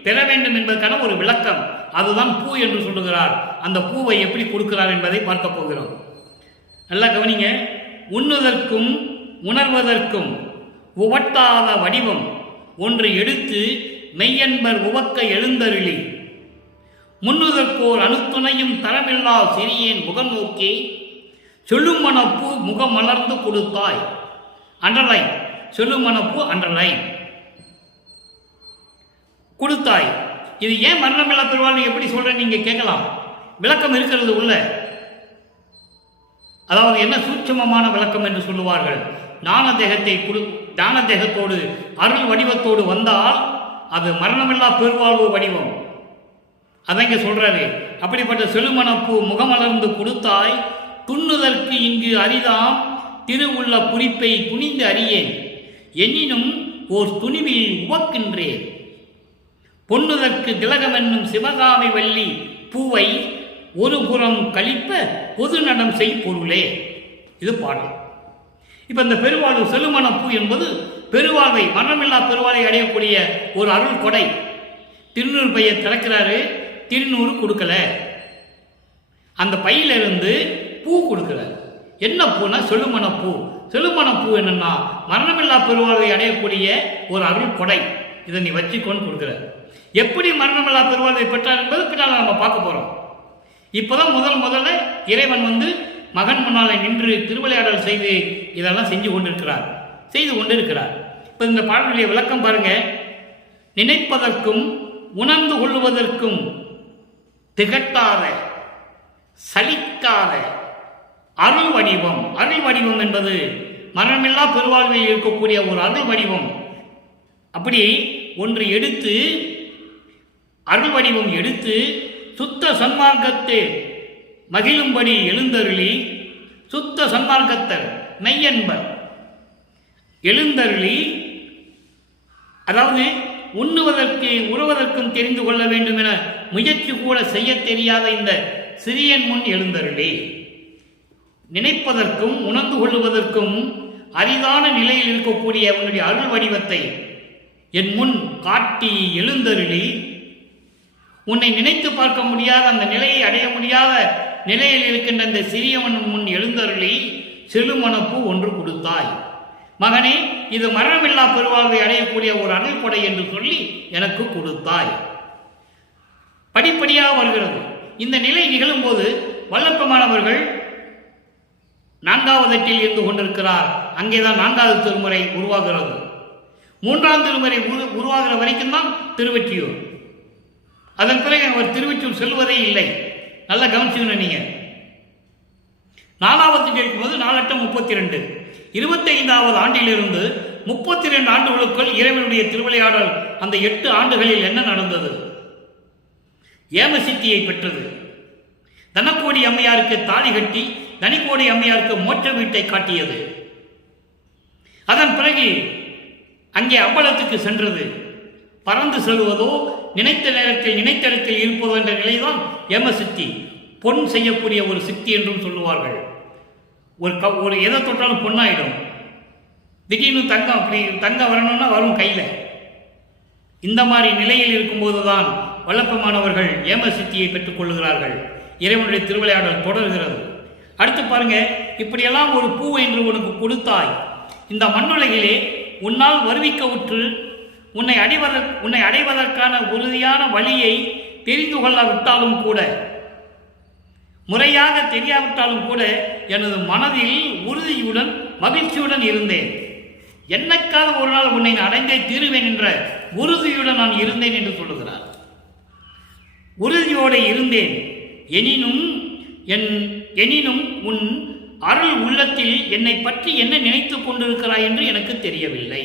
பெற வேண்டும் என்பதற்கான ஒரு விளக்கம், அதுதான் பூ என்று சொல்லுகிறார். அந்த பூவை எப்படி கொடுக்கிறார் என்பதை பார்க்க போகிறோம். நல்லா கவனிங்க. உண்ணுதற்கும் உணர்வதற்கும் உவட்டாத வடிவம் ஒன்று எடுத்து மெய்யன்பர் உவக்க எழுந்தருளி முன்னுதற்கோர் அணுத்துணையும் தரமில்லா சிறியேன் முகம் நோக்கி செழுமணப்பூ முகம் மலர்ந்து கொடுத்தாய். அண்டர்லைன், செழுமணப்பூ அண்டர்லைன் கொடுத்தாய். இது ஏன் மரணமில்லா பெருவாழ்வு எப்படி சொல்றேன்னு நீங்க கேட்கலாம். விளக்கம் இருக்கிறது உள்ள. அதாவது என்ன சூட்சமமான விளக்கம் என்று சொல்லுவார்கள். ஞான தேகத்தோடு அருள் வடிவத்தோடு வந்தால் அது மரணமில்லா பெருவாழ்வு வடிவம். அதங்க சொல்றாரு. அப்படிப்பட்ட செழுமணப்பூ முகமலர்ந்து கொடுத்தாய், துண்ணுதற்கு இங்கு அரிதாம் திருவுள்ள குறிப்பை துணிந்து அறியேன், எண்ணினும் ஓர் துணிவில் உவக்கின்றேன். பொன்னுதற்கு திலகமென்னும் சிவகாமி வள்ளி பூவை ஒரு புறம் கழிப்ப பொது நடம் செய் பொருளே. இது பாடல். இப்ப இந்த பெருவாழ்வு செழுமணப்பூ என்பது பெருவாழ்வை, மரணமில்லா பெருவாழ்வை அடையக்கூடிய ஒரு அருள் கொடை. திருநூறு பையை திறக்கிறாரு, திருநூறு கொடுக்கல, அந்த பையிலிருந்து பூ கொடுக்கிறார். என்ன பூனா செழுமணப்பூ. செழுமணப்பூ என்னன்னா மரணமில்லா பெருவாழ்வை அடையக்கூடிய ஒரு அருள் கொடை. இதை நீ வச்சுக்கொண்டு கொடுக்கிற. எப்படி மரணமில்லா பெருவாழ்வை பெற்றார் என்பது பின்னால் நம்ம பார்க்க போறோம். இப்பதான் முதல்ல இறைவன் மகன் முன்னாலே நின்று திருவிளையாடல் செய்து இதெல்லாம் செய்து கொண்டிருக்கிறார். இப்ப இந்த பாடலுடைய விளக்கம் பாருங்க. நினைப்பதற்கும் உணர்ந்து கொள்வதற்கும் திகட்டாத சலிக்காத அருள் வடிவம். அருள் வடிவம் என்பது மரணமில்லா பெருவாழ்வில் இருக்கக்கூடிய ஒரு அருள் வடிவம். அப்படி ஒன்று எடுத்து, அருள் வடிவம் எடுத்து சுத்த சன்மார்க்கத்தை மகிழும்படி எழுந்தருளி, சுத்த சன்மார்க்கத்தர் மெய்யன்பர் எழுந்தருளி, அதாவது உண்ணுவதற்கு உறவதற்கும் தெரிந்து கொள்ள வேண்டும் என முயற்சி கூட செய்ய தெரியாத இந்த சிறியன் முன் எழுந்தருளி, நினைப்பதற்கும் உணர்ந்து கொள்வதற்கும் அரிதான நிலையில் இருக்கக்கூடிய உன்னுடைய அருள் வடிவத்தை என் முன் காட்டி எழுந்தருளி, உன்னை நினைத்து பார்க்க முடியாத அந்த நிலையை அடைய முடியாத நிலையில் இருக்கின்ற அந்த சிறியவன் முன் எழுந்தருளி செழுமணப்பூ ஒன்று கொடுத்தாய். மகனே, இது மரணமில்லா பெருவாழ்வை அடையக்கூடிய ஒரு அருள் கொடை என்று சொல்லி எனக்கு கொடுத்தாய். படிப்படியாக வருகிறது. இந்த நிலை நிகழும் போது வல்லப்பமானவர்கள் 4வது எட்டில் இருந்து கொண்டிருக்கிறார். அங்கேதான் 4வது திருமுறை உருவாகிறது. 3ஆம் திருமுறை உருவாகிற வரைக்கும் தான் திருவெற்றியூர். அதன் பிறகு அவர் திருவொற்றியூர் செல்வதே இல்லை. நல்லா கவனிச்சுக்கணும் நீங்க. 4வது கேட்கும்போது 4×32 25வது ஆண்டிலிருந்து 32 ஆண்டுகளுக்குள் இறைவனுடைய திருவிளையாடல் அந்த 8 ஆண்டுகளில் என்ன நடந்தது? ஏமசித்தியை பெற்றது. தனக்கோடி அம்மையாருக்கு தாலி கட்டி தனிக்கோடி அம்மையாருக்கு மோட்ச வீட்டை காட்டியது. அதன் பிறகு அங்கே அம்பலத்துக்கு சென்றது. பறந்து செல்வதோ நினைத்த நேரத்தில் நினைத்த இடத்தில் இருப்பதோ என்ற நிலைதான் ஏமசித்தி. பொன் செய்யக்கூடிய ஒரு சித்தி என்றும் சொல்லுவார்கள். ஒரு எதை தொட்டாலும் பொண்ணாயிடும். திடீர்னு தங்கம் அப்படி தங்கம் வரணும்னா வரும் கையில். இந்த மாதிரி நிலையில் இருக்கும்போது தான் வல்லப்பமானவர்கள் ஏமசித்தியை பெற்றுக் கொள்ளுகிறார்கள். இறைவனுடைய திருவிளையாடல் தொடர்கிறது. அடுத்து பாருங்க, இப்படியெல்லாம் ஒரு பூ என்று உனக்கு கொடுத்தாய், இந்த மண்ணுலகிலே உன்னால் வருவிக்க உற்று உன்னை அடைவதற்கான உறுதியான வழியை தெரிந்து கொள்ளாவிட்டாலும் கூட, முறையாக தெரியாவிட்டாலும் கூட எனது மனதில் உறுதியுடன் மகிழ்ச்சியுடன் இருந்தேன். என்னைக்காவது ஒரு நாள் உன்னை அடைந்தே தீருவேன் என்ற உறுதியுடன் நான் இருந்தேன் என்று சொல்லுகிறார். உறுதியோடு இருந்தேன். எனினும் உன் அருள் உள்ளத்தில் என்னை பற்றி என்ன நினைத்துக் கொண்டிருக்கிறாய் என்று எனக்கு தெரியவில்லை.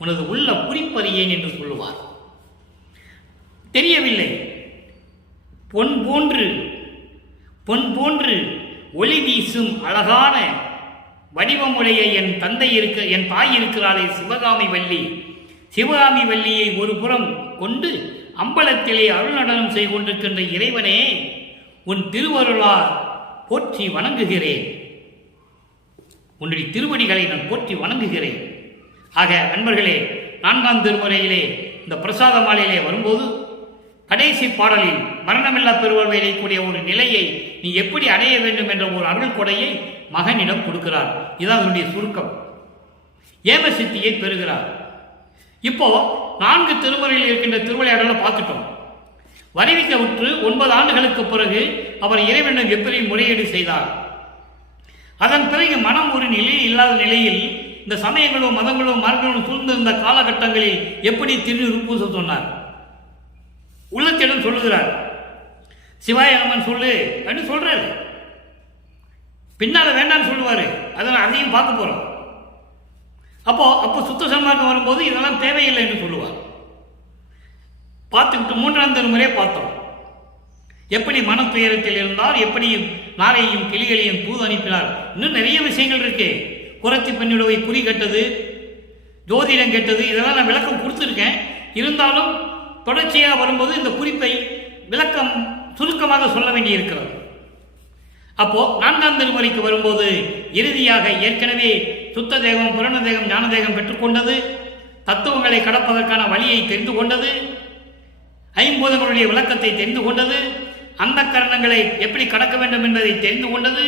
உனது உள்ள குறிப்பறியேன் என்று சொல்லுவார். தெரியவில்லை. பொன் போன்று ஒளி வீசும் அழகான வடிவமுடைய என் தாய் இருக்கிறாளே சிவகாமி வள்ளியை ஒரு புறம் கொண்டு அம்பலத்திலே அருள் நடனம் செய்து கொண்டிருக்கின்ற இறைவனே, உன் திருவருளால் போற்றி வணங்குகிறேன். உன்னுடைய திருவடிகளை நான் போற்றி வணங்குகிறேன். ஆக அன்பர்களே, 4ஆம் திருமுறையிலே இந்த பிரசாத மாலையிலே வரும்போது கடைசி பாடலில் மரணமில்லா பெருவாழ்வை அடையக்கூடிய ஒரு நிலையை நீ எப்படி அடைய வேண்டும் என்ற ஒரு அருள் கொடையை மகனிடம் கொடுக்கிறார். இதான் அதனுடைய சுருக்கம். ஏமசித்தியை பெறுகிறார். இப்போ 4 திருமுறையில் இருக்கின்ற திருவிளையாடலை பார்த்துட்டோம். வருவிக்க உற்று 9 ஆண்டுகளுக்கு பிறகு அவர் இறைவனிடம் எப்படி முறையீடு செய்தார். அதன் பிறகு மனம் ஒரு நிலையில் இல்லாத நிலையில் இந்த சமயங்களும் மதங்களும் மார்க்கங்களும் சூழ்ந்திருந்த காலகட்டங்களில் எப்படி திருப்பூச சொன்னார். உள்ளத்திடம் சொல்லுகிறார். சிவாய நமன் சொல்லு அப்படின்னு சொல்றாரு. பின்னால வேண்டான்னு சொல்லுவாரு. அதையும் பார்க்க போறோம். அப்போ சுத்த சன்மார்க்கம் வரும்போது இதெல்லாம் தேவையில்லை என்று சொல்லுவார். பார்த்துக்கிட்டு 3ஆம் திருமுறையை பார்த்தோம். எப்படி மன துயரத்தில் இருந்தால் எப்படி நாரையும் கிளிகளையும் தூது அனுப்பினார். இன்னும் நிறைய விஷயங்கள் இருக்கு. குரத்தி பெண்ணுடைய குறி கெட்டது, ஜோதிடம் கெட்டது, இதெல்லாம் நான் விளக்கம் கொடுத்துருக்கேன். இருந்தாலும் தொடர்ச்சியாக வரும்போது இந்த குறிப்பை விளக்கம் சுருக்கமாக சொல்ல வேண்டியிருக்கிறது. அப்போ 4ஆம் திருமுறைக்கு வரும்போது இறுதியாக ஏற்கனவே சுத்த தேகம், புரண தேகம், ஞான தேகம் பெற்றுக்கொண்டது, தத்துவங்களை கடப்பதற்கான வழியை தெரிந்து கொண்டது, ஐம்பூதங்களுடைய விளக்கத்தை தெரிந்து கொண்டது, அந்த கரணங்களை எப்படி கடக்க வேண்டும் என்பதை தெரிந்து கொண்டது,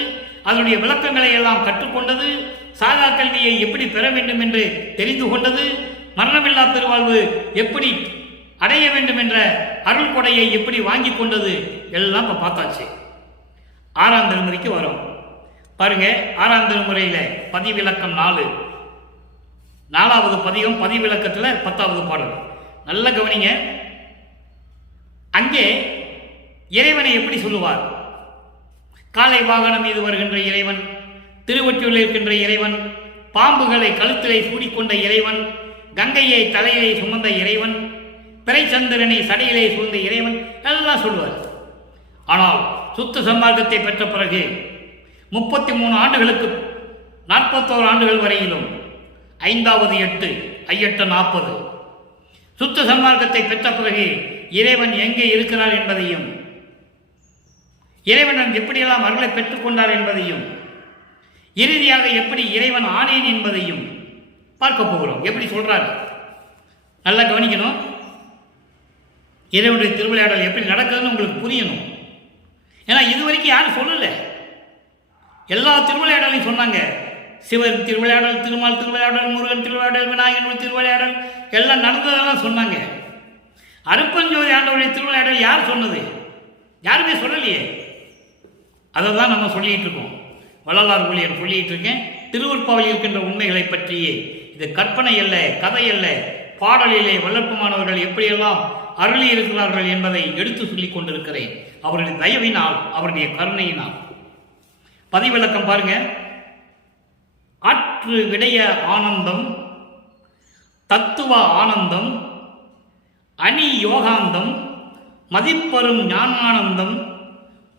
அதனுடைய விளக்கங்களை எல்லாம் கற்றுக்கொண்டது, சாகா கல்வியை எப்படி பெற வேண்டும் என்று தெரிந்து கொண்டது, மரணமில்லா பெருவாழ்வு எப்படி அடைய வேண்டும் என்ற அருள் கொடையை எப்படி வாங்கி கொண்டது, எல்லாம் இப்போ பார்த்தாச்சு. 6ஆம் திருமுறைக்கு வரும். பாருங்க, 6ஆம் திருமுறையில பதிவிலக்கம் 4, 4வது பதிகம், பதிவிலக்கத்தில் 10வது பாடல். நல்ல கவனிங்க. அங்கே இறைவனை எப்படி சொல்லுவார்? காலை வாகனம் மீது வருகின்ற இறைவன், திருவொற்றியூரில் இருக்கின்ற இறைவன், பாம்புகளை கழுத்திலே சூடிக்கொண்ட இறைவன், கங்கையை தலையிலே சுமந்த இறைவன், பிறைச்சந்திரனை சடையிலே சூழ்ந்த இறைவன் எல்லாம் சொல்வார். ஆனால் சுத்த சன்மார்க்கத்தை பெற்ற பிறகு 33 ஆண்டுகளுக்கு 41 ஆண்டுகள் வரையிலும் 5வது 8 ஐயட்ட 40 சுத்த சன்மார்க்கத்தை பெற்ற பிறகு இறைவன் எங்கே இருக்கிறார் என்பதையும், இறைவன் எப்படியெல்லாம் அருளை பெற்றுக்கொண்டார் என்பதையும், இறுதியாக எப்படி இறைவன் ஆனேன் என்பதையும் பார்க்க போகிறோம். எப்படி சொல்றாரு நல்லா கவனிக்கணும். இறைவனுடைய திருவிளையாடல் எப்படி நடக்குதுன்னு உங்களுக்கு புரியணும். ஏன்னா இதுவரைக்கும் யாரும் சொல்லலை. எல்லா திருவிளையாடலையும் சொன்னாங்க. சிவன் திருவிளையாடல், திருமால் திருவிளையாடல், முருகன் திருவிளையாடல், விநாயகன் திருவிளையாடல் எல்லாம் நடந்ததெல்லாம் சொன்னாங்க. அருப்பஞ்சோதி ஆண்டவருடைய திருவிளையாடல் யார் சொன்னது? யாருமே சொல்லலையே. அதை தான் நம்ம சொல்லிட்டு இருக்கோம். வள்ளலார் ஊழியர் சொல்லிட்டு இருக்கேன். திருவருட்பாவில் இருக்கின்ற உண்மைகளை பற்றியே. இது கற்பனை அல்ல, கதை அல்ல. பாடலிலே வல்லற்பமானவர்கள் எப்படியெல்லாம் அருளி இருக்கிறார்கள் என்பதை எடுத்து சொல்லிக் கொண்டிருக்கிறேன். அவருடைய தயவினால், அவருடைய கருணையினால். பதிவிலக்கம் பாருங்க. ஆற்று விடய ஆனந்தம், தத்துவ ஆனந்தம், அணி யோகாந்தம், மதிப்பெறும் ஞானானந்தம்,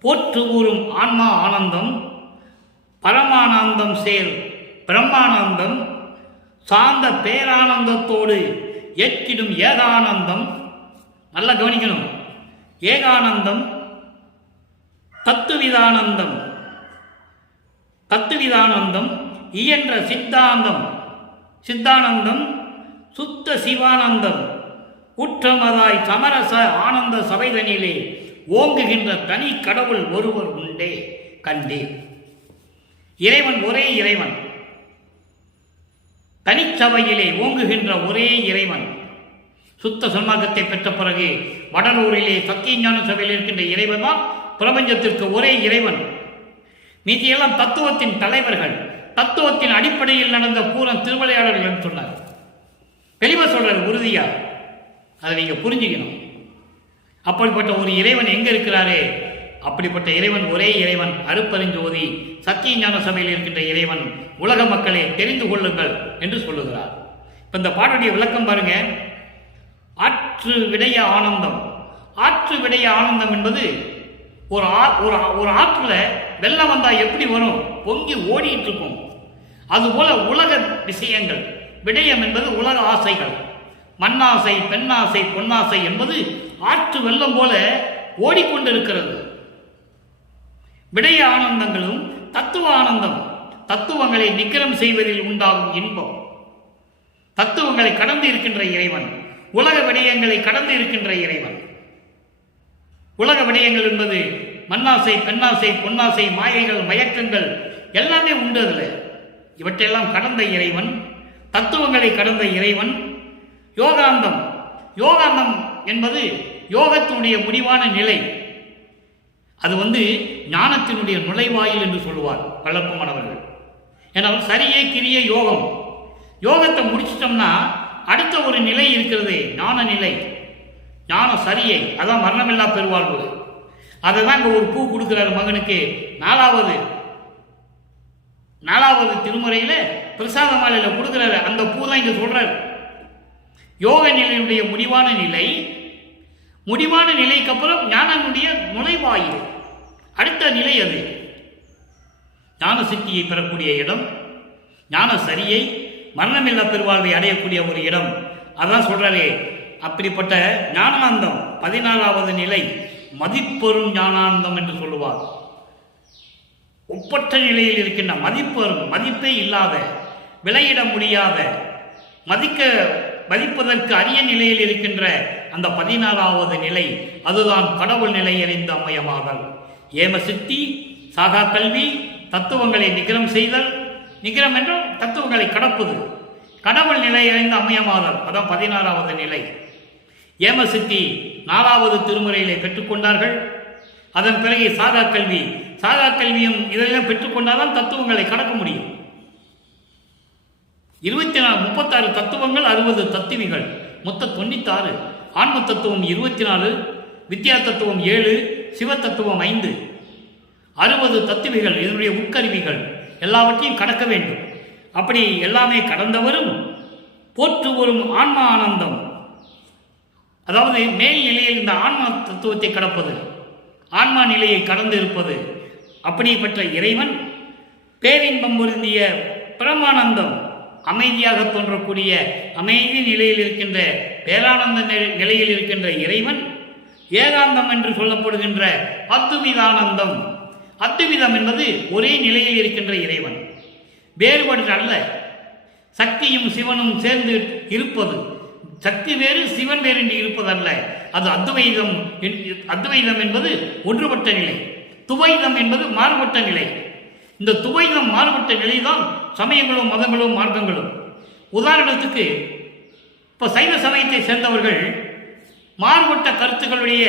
போற்று ஊறும் ஆன்மா ஆனந்தம், பரமானந்தம் சேர் பிரம்மானந்தம், சார்ந்த பேரானந்தத்தோடு ஏற்றிடும் ஏகானந்தம். நல்லா கவனிக்கணும். ஏகானந்தம், தத்துவிதானந்தம், தத்துவிதானந்தம், இயன்ற சித்தாந்தம், சித்தானந்தம், சுத்த சிவானந்தம், ஊற்றமதாய் சமரச ஆனந்த சபைதனிலே ஓங்குகின்ற தனி கடவுள் ஒருவர் உண்டே கண்டே. இறைவன் ஒரே இறைவன், தனிச்சபையிலே ஓங்குகின்ற ஒரே இறைவன். சுத்த சன்மார்க்கத்தை பெற்ற பிறகு வடலூரிலே சத்தியஞான சபையில் இருக்கின்ற இறைவன் தான் பிரபஞ்சத்திற்கு ஒரே இறைவன். மீதியெல்லாம் தத்துவத்தின் தலைவர்கள், தத்துவத்தின் அடிப்படையில் நடந்த பூரம் திருவிளையாடல்கள் என்று சொன்னார். தெளிவாக சொல்றாரு, உறுதியா. அதை நீங்க புரிஞ்சுக்கணும். அப்படிப்பட்ட ஒரு இறைவன் எங்க இருக்கிறாரே, அப்படிப்பட்ட இறைவன் ஒரே இறைவன், அருப்பெருஞ்சோதி சத்தியஞான சபையில் இருக்கின்ற இறைவன். உலக மக்களே தெரிந்து கொள்ளுங்கள் என்று சொல்லுகிறார். இப்ப இந்த பாட்டுடைய விளக்கம் பாருங்க. ஆற்று விடைய ஆனந்தம். ஆற்று விடைய ஆனந்தம் என்பது ஒரு ஆற்றுல வெள்ளம் வந்தா எப்படி வரும், பொங்கி ஓடிட்டு இருக்கும். அதுபோல உலக விஷயங்கள். விடயம் என்பது உலக ஆசைகள். மண்ணாசை, பெண்ணாசை, பொன்னாசை என்பது ஆற்று வெள்ளம் போல ஓடிக்கொண்டிருக்கிறது. விடய ஆனந்தங்களும் தத்துவ ஆனந்தம். தத்துவங்களை நிக்கிரம் செய்வதில் உண்டாகும் இன்பம். தத்துவங்களை கடந்து இருக்கின்ற இறைவன், உலக விடயங்களை கடந்து இருக்கின்ற இறைவன். உலக விடயங்கள் என்பது மண்ணாசை, பெண்ணாசை, பொன்னாசை, மாயைகள், மயக்கங்கள் எல்லாமே உண்டு. அதில் இவற்றையெல்லாம் கடந்த இறைவன், தத்துவங்களை கடந்த இறைவன். யோகாந்தம். யோகாந்தம் என்பது யோகத்தினுடைய முடிவான நிலை. அது ஞானத்தினுடைய நுழைவாயில் என்று சொல்லுவார் வல்லப்பமானவர்கள். ஏன்னா சரியே கிரிய யோகம். யோகத்தை முடிச்சிட்டோம்னா அடுத்த ஒரு நிலை இருக்கிறது, ஞான நிலை, ஞான சரியை. அதான் மரணமில்லா பெருவாழ்வு. அதை தான் இங்க ஒரு பூ கொடுக்கிறாரு மகனுக்கு. நாலாவது திருமுறையில பிரசாத மாலையில கொடுக்கிறாரு. அந்த பூ தான் இங்க சொல்றாரு. யோக நிலையுடைய முடிவான நிலை. முடிவான நிலைக்கு அப்புறம் ஞானனுடைய நுழைவாயில். அடுத்த நிலை அது ஞான சித்தியை பெறக்கூடிய இடம், ஞான சரியை, மரணமில்லா பெருவாழ்வை அடையக்கூடிய ஒரு இடம். அதான் சொல்றாரே. அப்படிப்பட்ட ஞானானந்தம் 14வது நிலை மதிப்பெறும் ஞானானந்தம் என்று சொல்லுவார். ஒப்பற்ற நிலையில் இருக்கின்ற மதிப்பெறும், மதிப்பே இல்லாத, விலையிட முடியாத, மதிப்பதற்கு அரிய நிலையில் இருக்கின்ற அந்த 14வது நிலை, அதுதான் கடவுள் நிலை அறிந்த அம்மையமாதல். ஏம சித்தி, சாகா கல்வி, தத்துவங்களை நிகரம் செய்தல். நிகரம் என்றால் தத்துவங்களை கடப்பது. கடவுள் நிலை அறிந்த அம்மையமாதல், அதான் 16வது நிலை. ஏம சித்தி 4வது திருமுறையிலே பெற்றுக்கொண்டார்கள். அதன் பிறகு சாகா கல்வி. சாகா கல்வியும் இதெல்லாம் பெற்றுக்கொண்டால்தான் தத்துவங்களை கடக்க முடியும். 36 தத்துவங்கள், 60 தத்துவிகள், மொத்த 96. ஆன்ம தத்துவம் 24, வித்யா தத்துவம் 7, சிவ தத்துவம் 5, 60 தத்துவிகள். இதனுடைய உட்கருவிகள் எல்லாவற்றையும் கடக்க வேண்டும். அப்படி எல்லாமே கடந்தவரும் போற்று வரும் ஆன்மா ஆனந்தம். அதாவது மேல் நிலையில் இந்த ஆன்மா தத்துவத்தை கடப்பது, ஆன்மா நிலையை கடந்து இருப்பது. அப்படிப்பட்ட இறைவன் பேரின்பம் பொருந்திய பிரமானந்தம், அமைதியாக தோன்றக்கூடிய அமைதி நிலையில் இருக்கின்ற பேரானந்த நிலையில் இருக்கின்ற இறைவன். ஏகாந்தம் என்று சொல்லப்படுகின்ற அத்துவிதானந்தம். அத்துவிதம் என்பது ஒரே நிலையில் இருக்கின்ற இறைவன், வேறுபட்டு அல்ல. சக்தியும் சிவனும் சேர்ந்து இருப்பது. சக்தி வேறு, சிவன் வேறு என்று இருப்பதல்ல. அது அத்வைதம். அத்வைதம் என்பது ஒன்றுபட்ட நிலை. துவைதம் என்பது மாறுபட்ட நிலை. இந்த துவைதம் மாறுபட்ட நிலைதான் சமயங்களும் மதங்களும் மார்க்கங்களும். உதாரணத்துக்கு இப்போ சைவ சமயத்தை சேர்ந்தவர்கள் மாறுபட்ட கருத்துக்களுடைய